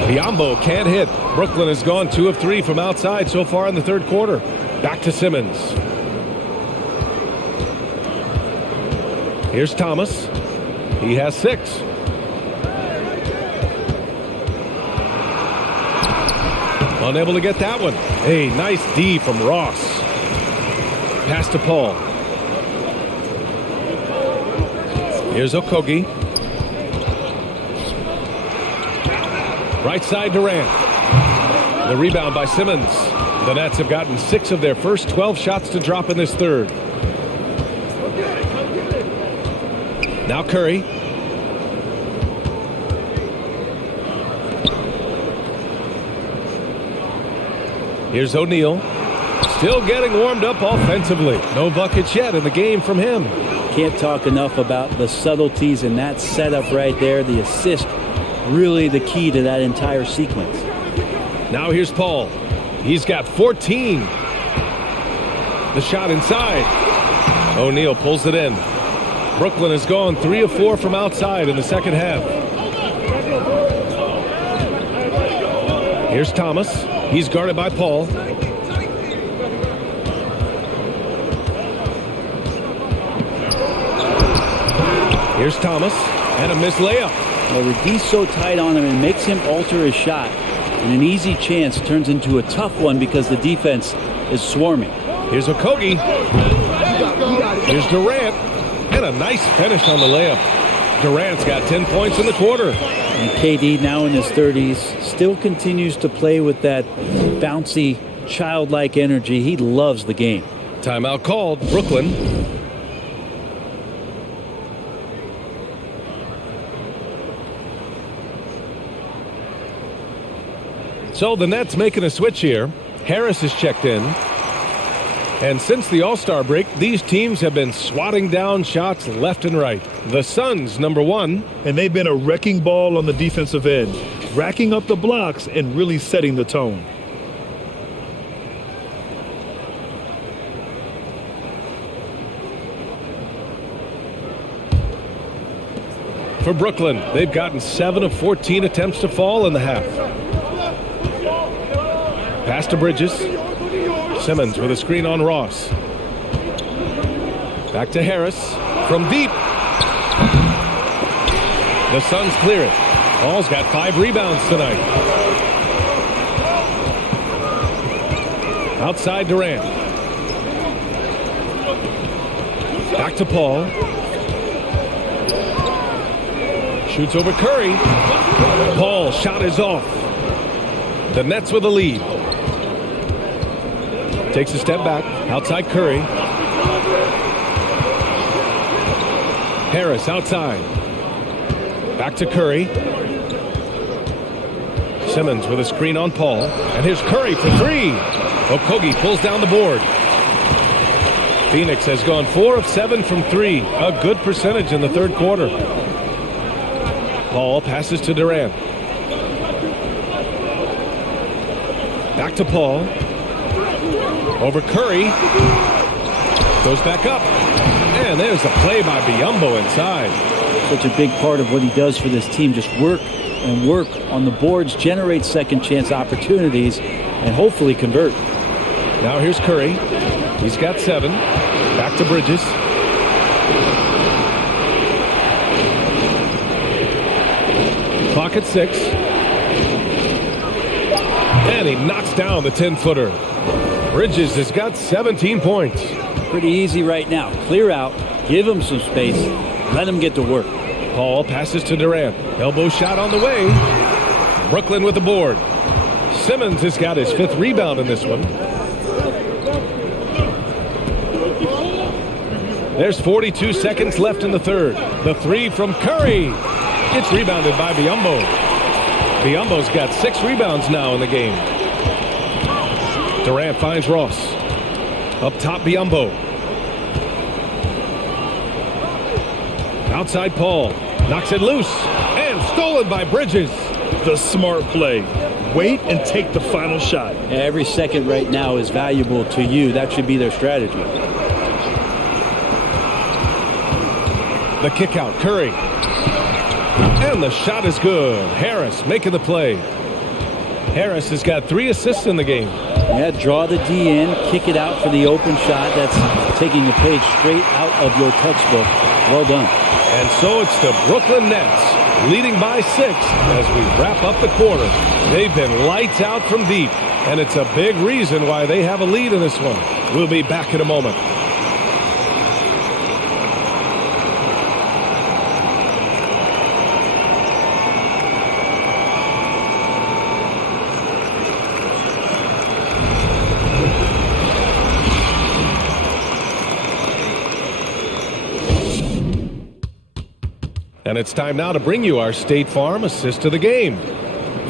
Biyombo can't hit. Brooklyn has gone 2 of 3 from outside so far in the third quarter. Back to Simmons. Here's Thomas. He has 6. Unable to get that one. Hey, nice D from Ross. Pass to Paul. Here's Okogie. Right side Durant. The rebound by Simmons. The Nets have gotten 6 of their first 12 shots to drop in this third. Now Curry. Here's O'Neal. Still getting warmed up offensively. No buckets yet in the game from him. Can't talk enough about the subtleties in that setup right there. The assist, really the key to that entire sequence. Now here's Paul. He's got 14. The shot inside. O'Neal pulls it in. Brooklyn has gone 3 of 4 from outside in the second half. Here's Thomas. He's guarded by Paul. Here's Thomas. And a missed layup. Well, the D's so tight on him and makes him alter his shot. And an easy chance turns into a tough one because the defense is swarming. Here's Okogie. Here's Durant. And a nice finish on the layup. Durant's got 10 points in the quarter. And KD, now in his 30s, still continues to play with that bouncy, childlike energy. He loves the game. Timeout called. Brooklyn. So the Nets making a switch here. Harris is checked in. And since the All-Star break, these teams have been swatting down shots left and right. The Suns, number 1. And they've been a wrecking ball on the defensive end, racking up the blocks and really setting the tone. For Brooklyn, they've gotten 7 of 14 attempts to fall in the half. Pass to Bridges. Simmons with a screen on Ross. Back to Harris from deep. The Suns clear it. Paul's got 5 rebounds tonight. Outside Durant. Back to Paul. Shoots over Curry. Paul shot is off. The Nets with a lead. Takes a step back. Outside Curry. Harris outside. Back to Curry. Simmons with a screen on Paul. And here's Curry for 3. Okogie pulls down the board. Phoenix has gone 4 of 7 from 3. A good percentage in the third quarter. Paul passes to Durant. Back to Paul. Over Curry. Goes back up. And there's a play by Biyombo inside. Such a big part of what he does for this team. Just work and work on the boards, generate second chance opportunities, and hopefully convert. Now here's Curry. He's got 7. Back to Bridges. Clock at 6. And he knocks down the 10-footer. Bridges has got 17 points. Pretty easy right now. Clear out, give him some space, let him get to work. Paul passes to Durant. Elbow shot on the way. Brooklyn with the board. Simmons has got his 5th rebound in this one. There's 42 seconds left in the third. The three from Curry. It's rebounded by Biyombo. Biyombo's got 6 rebounds now in the game. Durant finds Ross. Up top, Biyombo. Outside Paul. Knocks it loose. And stolen by Bridges. The smart play. Wait and take the final shot. Every second right now is valuable to you. That should be their strategy. The kick out, Curry. And the shot is good. Harris making the play. Harris has got 3 assists in the game. Yeah, draw the D in, kick it out for the open shot. That's taking the page straight out of your textbook. Well done. And so it's the Brooklyn Nets leading by 6 as we wrap up the quarter. They've been lights out from deep, and it's a big reason why they have a lead in this one. We'll be back in a moment. And it's time now to bring you our State Farm assist of the game.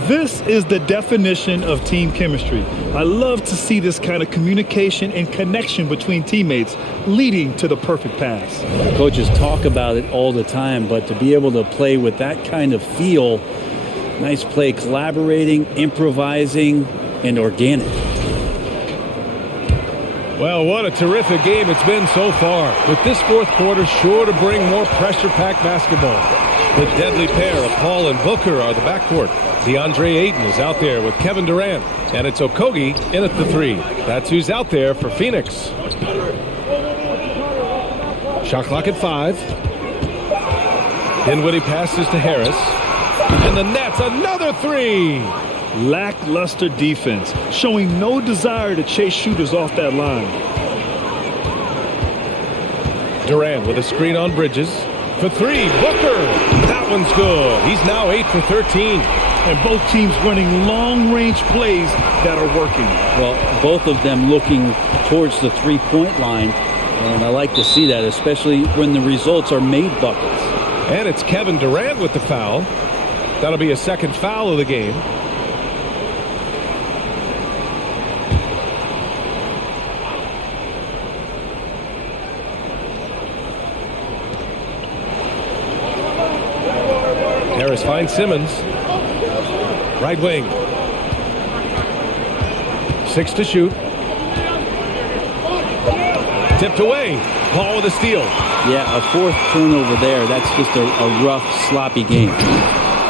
This is the definition of team chemistry. I love to see this kind of communication and connection between teammates leading to the perfect pass. Coaches talk about it all the time, but to be able to play with that kind of feel, nice play, collaborating, improvising, and organic. Well, what a terrific game it's been so far. With this fourth quarter sure to bring more pressure-packed basketball. The deadly pair of Paul and Booker are the backcourt. DeAndre Ayton is out there with Kevin Durant. And it's Okogie in at the 3. That's who's out there for Phoenix. Shot clock at 5. Dinwiddie passes to Harris. And the Nets, another 3. Lackluster defense, showing no desire to chase shooters off that line. Durant with a screen on Bridges. For 3, Booker. That one's good. He's now 8 for 13. And both teams running long-range plays that are working. Well, both of them looking towards the three-point line, and I like to see that, especially when the results are made buckets. And it's Kevin Durant with the foul. That'll be a second foul of the game. Harris finds Simmons. Right wing. 6 to shoot. Tipped away. Paul with a steal. Yeah, a 4th turnover there. That's just a rough, sloppy game.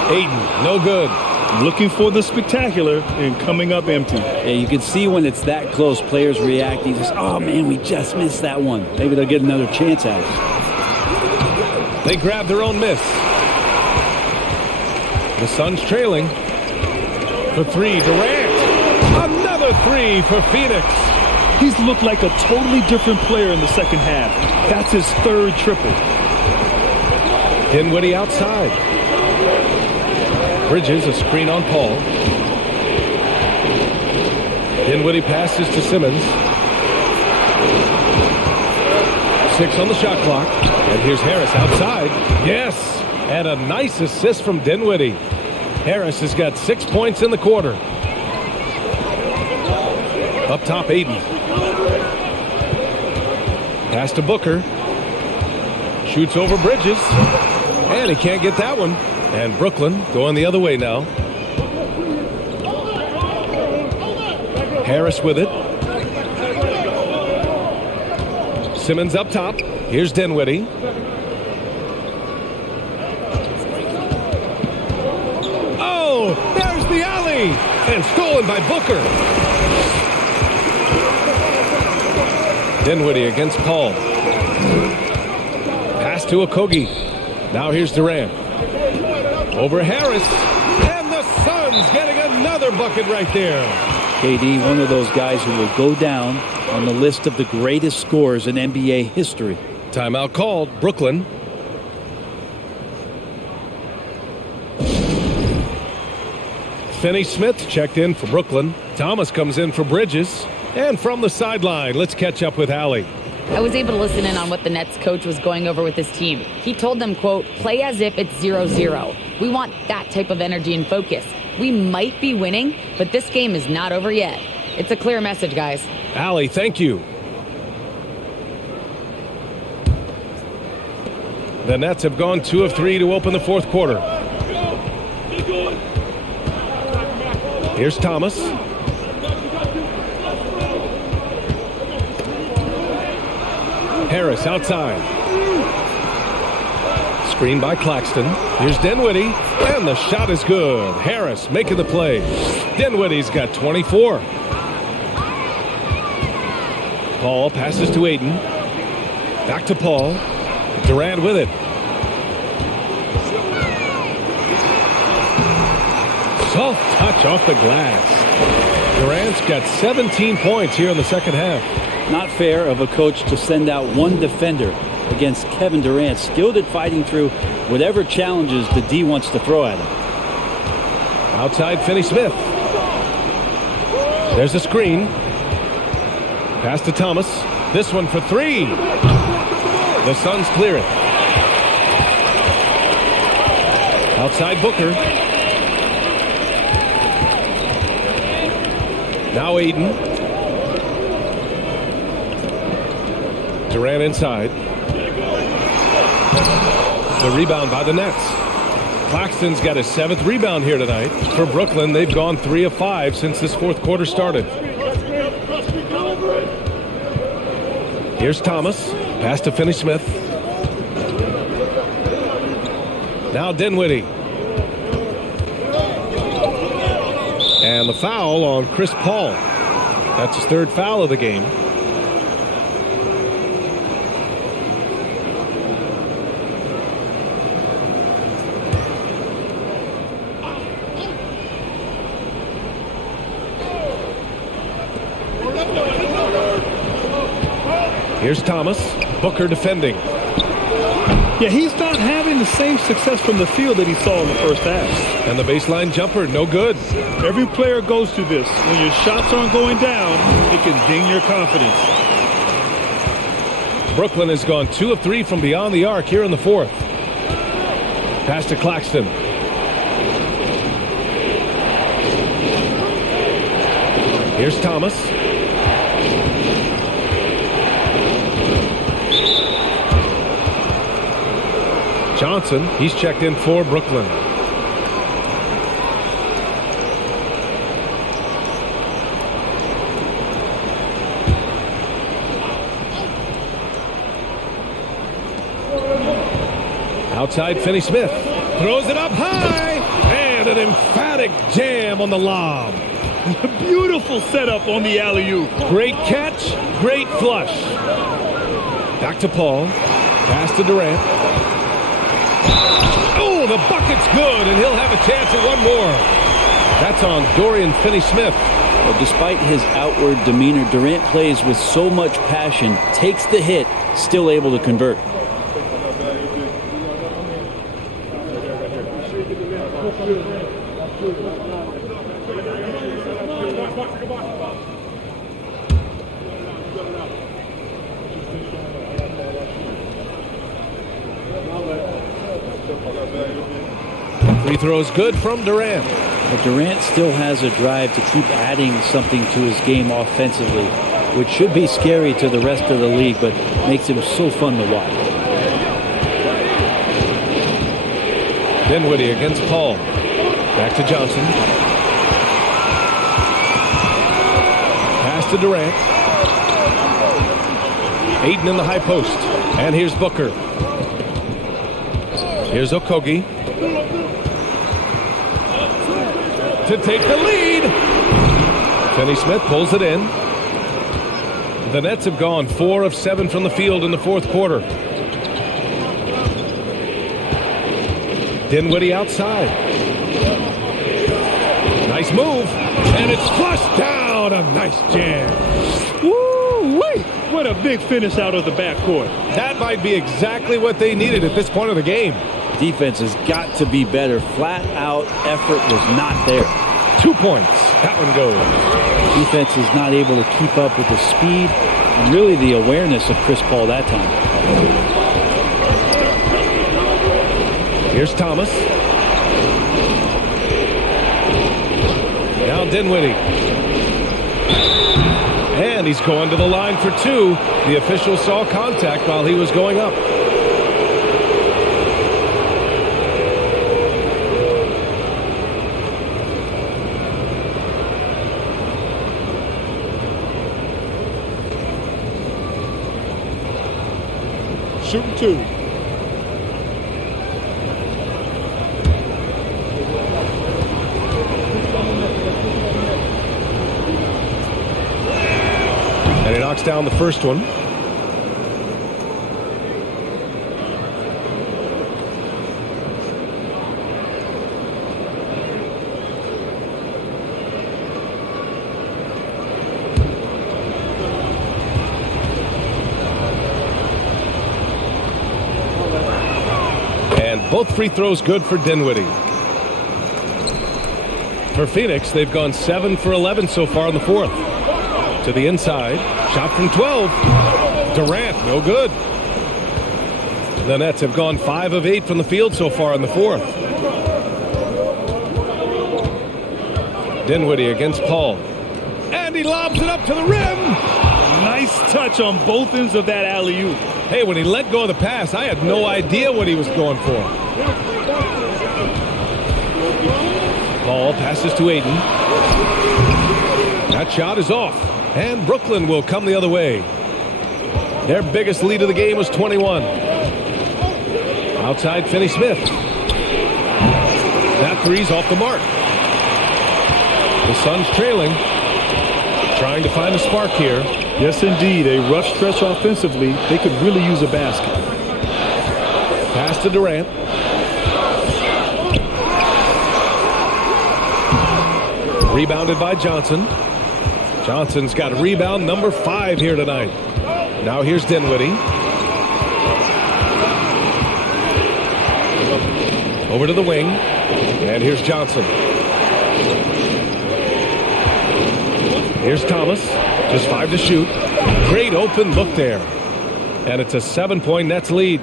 Ayton, no good. Looking for the spectacular and coming up empty. Yeah, you can see when it's that close, players reacting. Just, oh, man, we just missed that one. Maybe they'll get another chance at it. They grab their own miss. The Suns trailing. For 3, Durant. Another 3 for Phoenix. He's looked like a totally different player in the second half. That's his 3rd triple. Dinwiddie outside. Bridges, a screen on Paul. Dinwiddie passes to Simmons. 6 on the shot clock. And here's Harris outside. Yes! And a nice assist from Dinwiddie. Harris has got 6 points in the quarter. Up top, Ayton. Pass to Booker. Shoots over Bridges. And he can't get that one. And Brooklyn going the other way now. Harris with it. Simmons up top. Here's Dinwiddie. There's the alley, and stolen by Booker. Dinwiddie against Paul. Pass to Okogie. Now here's Durant. Over Harris, and the Suns getting another bucket right there. KD, one of those guys who will go down on the list of the greatest scorers in NBA history. Timeout called, Brooklyn. Finney-Smith checked in for Brooklyn. Thomas comes in for Bridges. And from the sideline, let's catch up with Allie. I was able to listen in on what the Nets coach was going over with his team. He told them, quote, play as if it's 0-0. We want that type of energy and focus. We might be winning, but this game is not over yet. It's a clear message, guys. Allie, thank you. The Nets have gone 2 of 3 to open the fourth quarter. Here's Thomas. Harris outside. Screen by Claxton. Here's Dinwiddie, and the shot is good. Harris making the play. Dinwiddie's got 24. Paul passes to Ayton. Back to Paul. Durant with it. Soft touch off the glass. Durant's got 17 points here in the second half. Not fair of a coach to send out one defender against Kevin Durant, skilled at fighting through whatever challenges the D wants to throw at him. Outside Finney-Smith. There's a screen. Pass to Thomas. This one for 3. The Suns clear it. Outside Booker. Now Ayton. Durant inside. The rebound by the Nets. Claxton's got his 7th rebound here tonight. For Brooklyn, they've gone 3 of 5 since this fourth quarter started. Here's Thomas. Pass to Finney-Smith. Now Dinwiddie. And the foul on Chris Paul. That's his 3rd foul of the game. Here's Thomas. Booker defending. Yeah, he's not having the same success from the field that he saw in the first half. And the baseline jumper, no good. Every player goes through this. When your shots aren't going down, it can ding your confidence. Brooklyn has gone 2 of 3 from beyond the arc here in the fourth. Pass to Claxton. Here's Thomas. Johnson, he's checked in for Brooklyn. Outside Finney-Smith. Throws it up high. And an emphatic jam on the lob. Beautiful setup on the alley-oop. Great catch, great flush. Back to Paul. Pass to Durant. Oh, the bucket's good, and he'll have a chance at one more. That's on Dorian Finney-Smith. Well, despite his outward demeanor, Durant plays with so much passion, takes the hit, still able to convert. Free throws good from Durant. But Durant still has a drive to keep adding something to his game offensively, which should be scary to the rest of the league, but makes him so fun to watch. Dinwiddie against Paul. Back to Johnson. Pass to Durant. Ayton in the high post. And here's Booker. Here's Okogie. To take the lead. Finney-Smith pulls it in. The Nets have gone 4 of 7 from the field in the fourth quarter. Dinwiddie outside. Nice move. And it's flushed down. A nice jam. Woo-wee! What a big finish out of the backcourt. That might be exactly what they needed at this point of the game. Defense has got to be better. Flat out effort was not there. 2 points. That one goes. Defense is not able to keep up with the speed really the awareness of Chris Paul that time. Here's Thomas. Now Dinwiddie. And he's going to the line for two. The official saw contact while he was going up. Shooting two. And he knocks down the first one. Both free throws good for Dinwiddie. For Phoenix, they've gone 7 for 11 so far in the fourth. To the inside. Shot from 12. Durant, no good. The Nets have gone 5 of 8 from the field so far in the fourth. Dinwiddie against Paul. And he lobs it up to the rim. Nice touch on both ends of that alley-oop. Hey, when he let go of the pass, I had no idea what he was going for. Paul passes to Ayton. That shot is off. And Brooklyn will come the other way. Their biggest lead of the game was 21. Outside Finney-Smith. That three's off the mark. The Suns trailing. Trying to find a spark here. Yes, indeed. A rough stretch offensively. They could really use a basket. Pass to Durant. Rebounded by Johnson. Johnson's got rebound number 5 here tonight. Now here's Dinwiddie. Over to the wing. And here's Johnson. Here's Thomas. Just 5 to shoot. Great open look there. And it's a 7-point Nets lead.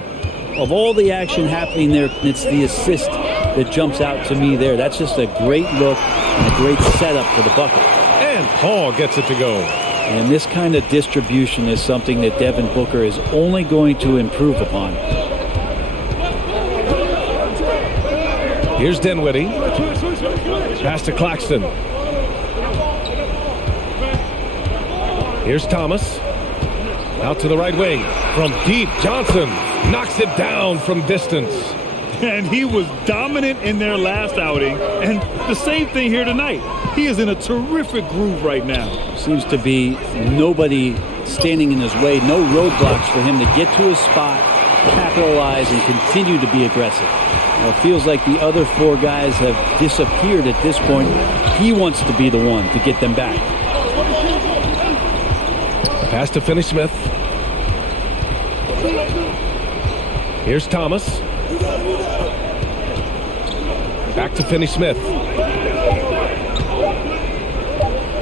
Of all the action happening there, it's the assist that jumps out to me there. That's just a great look and a great setup for the bucket. And Paul gets it to go. And this kind of distribution is something that Devin Booker is only going to improve upon. Here's Dinwiddie. Pass to Claxton. Here's Thomas. Out to the right wing. From deep, Johnson knocks it down from distance. And he was dominant in their last outing. And the same thing here tonight. He is in a terrific groove right now. Seems to be nobody standing in his way. No roadblocks for him to get to his spot, capitalize, and continue to be aggressive. Now, it feels like the other 4 guys have disappeared at this point. He wants to be the one to get them back. Pass to Finney-Smith. Here's Thomas. Back to Finney-Smith.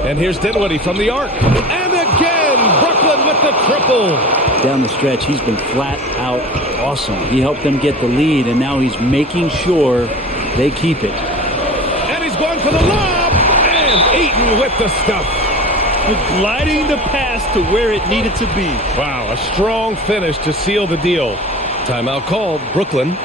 And here's Dinwiddie from the arc. And again, Brooklyn with the triple. Down the stretch, he's been flat out awesome. He helped them get the lead, and now he's making sure they keep it. And he's going for the lob. And Ayton with the stuff. Gliding the pass to where it needed to be. Wow, a strong finish to seal the deal. Timeout called, Brooklyn.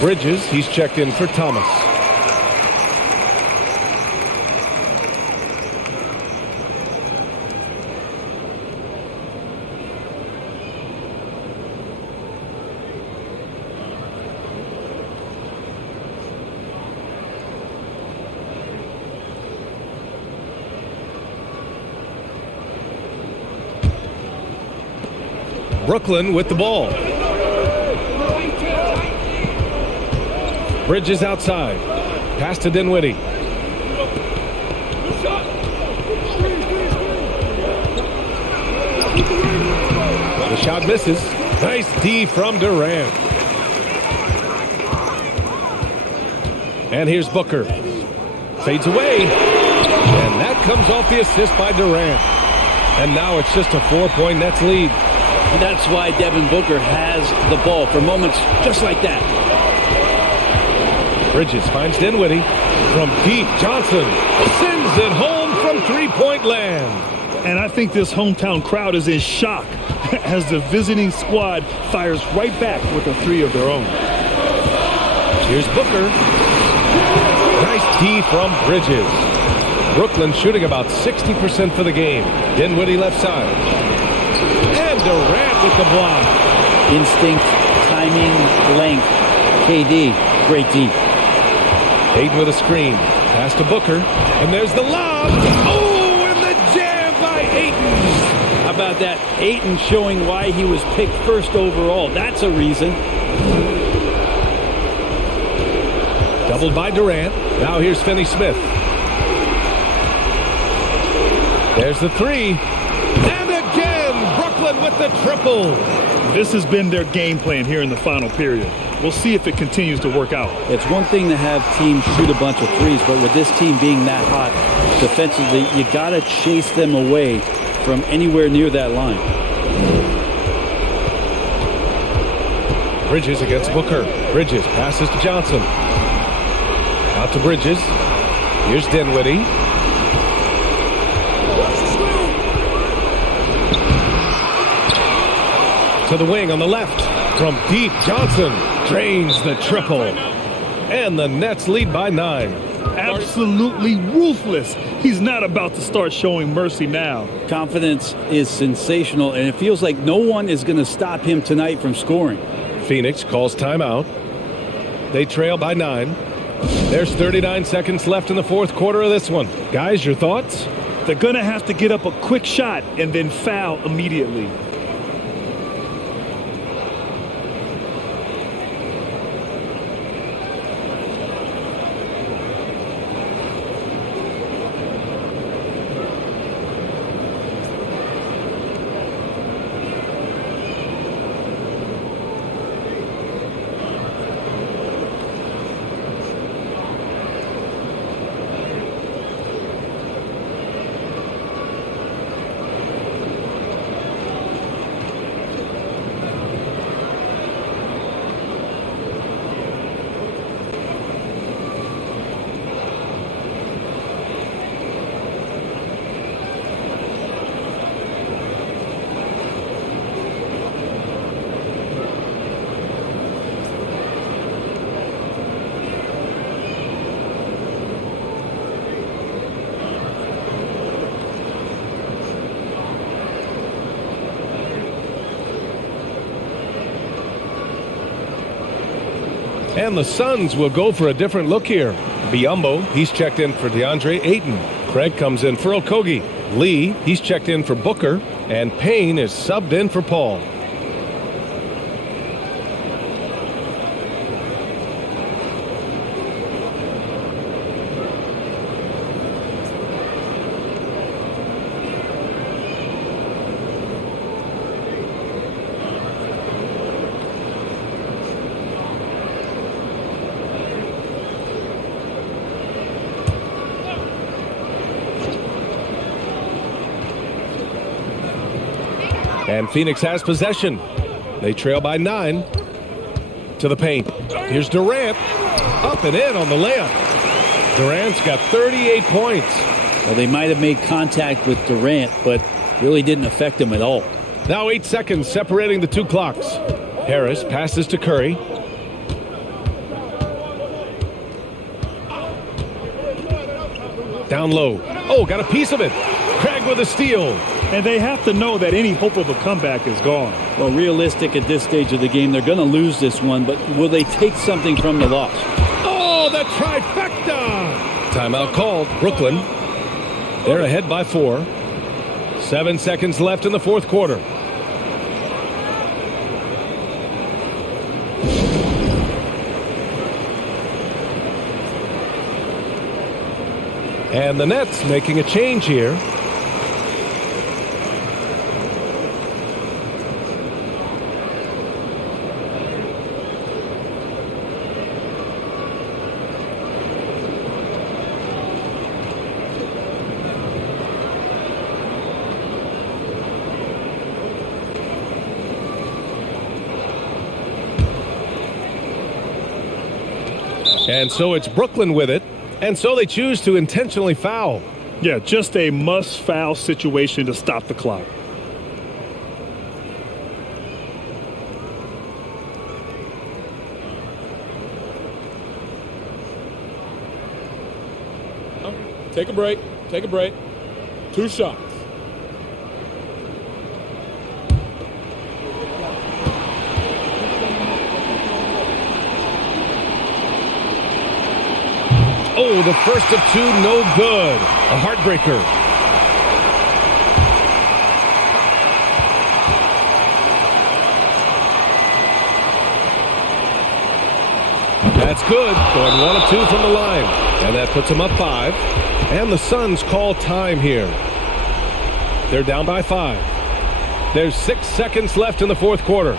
Bridges, he's checked in for Thomas. Brooklyn with the ball. Bridges outside. Pass to Dinwiddie. The shot misses. Nice D from Durant. And here's Booker. Fades away. And that comes off the assist by Durant. And now it's just a 4-point Nets lead. And that's why Devin Booker has the ball for moments just like that. Bridges finds Dinwiddie from deep. Johnson sends it home from three-point land. And I think this hometown crowd is in shock as the visiting squad fires right back with a three of their own. Here's Booker. Nice D from Bridges. Brooklyn shooting about 60% for the game. Dinwiddie left side. And Durant with the block. Instinct, timing, length. KD, great D. Ayton with a screen. Pass to Booker. And there's the lob. Oh, and the jam by Ayton. How about that? Ayton showing why he was picked first overall. That's a reason. Doubled by Durant. Now here's Finney-Smith. There's the three. And again, Brooklyn with the triple. This has been their game plan here in the final period. We'll see if it continues to work out. It's one thing to have teams shoot a bunch of threes, but with this team being that hot defensively, you got to chase them away from anywhere near that line. Bridges against Booker. Bridges passes to Johnson. Out to Bridges. Here's Dinwiddie. To the wing on the left. From deep, Johnson drains the triple. And the Nets lead by 9. Absolutely ruthless. He's not about to start showing mercy now. Confidence is sensational, and it feels like no one is going to stop him tonight from scoring. Phoenix calls timeout. They trail by 9. There's 39 seconds left in the fourth quarter of this one. Guys, your thoughts? They're going to have to get up a quick shot and then foul immediately. And the Suns will go for a different look here. Biyombo, he's checked in for DeAndre Ayton. Craig comes in for Okogie. Lee, he's checked in for Booker. And Payne is subbed in for Paul. And Phoenix has possession. They trail by 9. To the paint. Here's Durant. Up and in on the layup. Durant's got 38 points. Well, they might have made contact with Durant, but really didn't affect him at all. Now 8 seconds separating the two clocks. Harris passes to Curry. Down low. Oh, got a piece of it. Craig with a steal. And they have to know that any hope of a comeback is gone. Well, realistic at this stage of the game, they're going to lose this one, but will they take something from the loss? Oh, the trifecta! Timeout called. Brooklyn. They're ahead by 4. 7 seconds left in the fourth quarter. And the Nets making a change here. And so it's Brooklyn with it. And so they choose to intentionally foul. Yeah, just a must-foul situation to stop the clock. Take a break. Take a break. 2 shots. Oh, the first of 2, no good. A heartbreaker. That's good. Going 1 of 2 from the line. And that puts them up 5. And the Suns call time here. They're down by 5. There's 6 seconds left in the fourth quarter.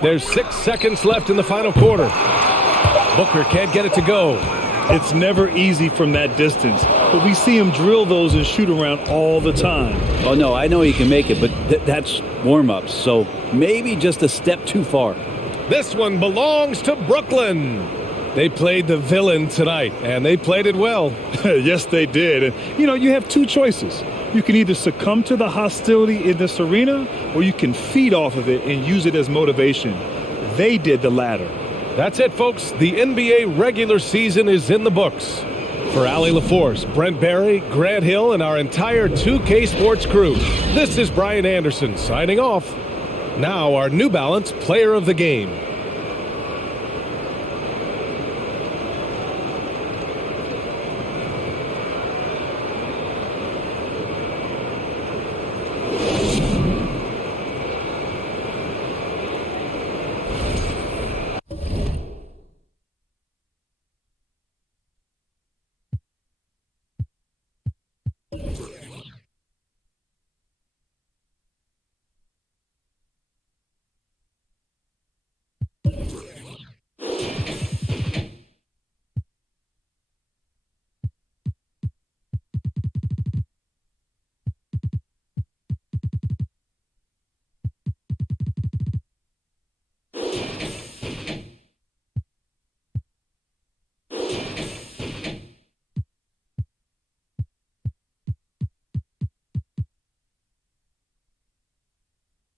There's 6 seconds left in the final quarter. Booker can't get it to go. It's never easy from that distance, but we see him drill those and shoot around all the time. Oh, no, I know he can make it, but that's warm-ups, so maybe just a step too far. This one belongs to Brooklyn. They played the villain tonight, and they played it well. Yes, they did. And, you have 2 choices. You can either succumb to the hostility in this arena, or you can feed off of it and use it as motivation. They did the latter. That's it, folks. The NBA regular season is in the books. For Allie LaForce, Brent Barry, Grant Hill, and our entire 2K Sports crew, this is Brian Anderson signing off. Now our New Balance Player of the Game.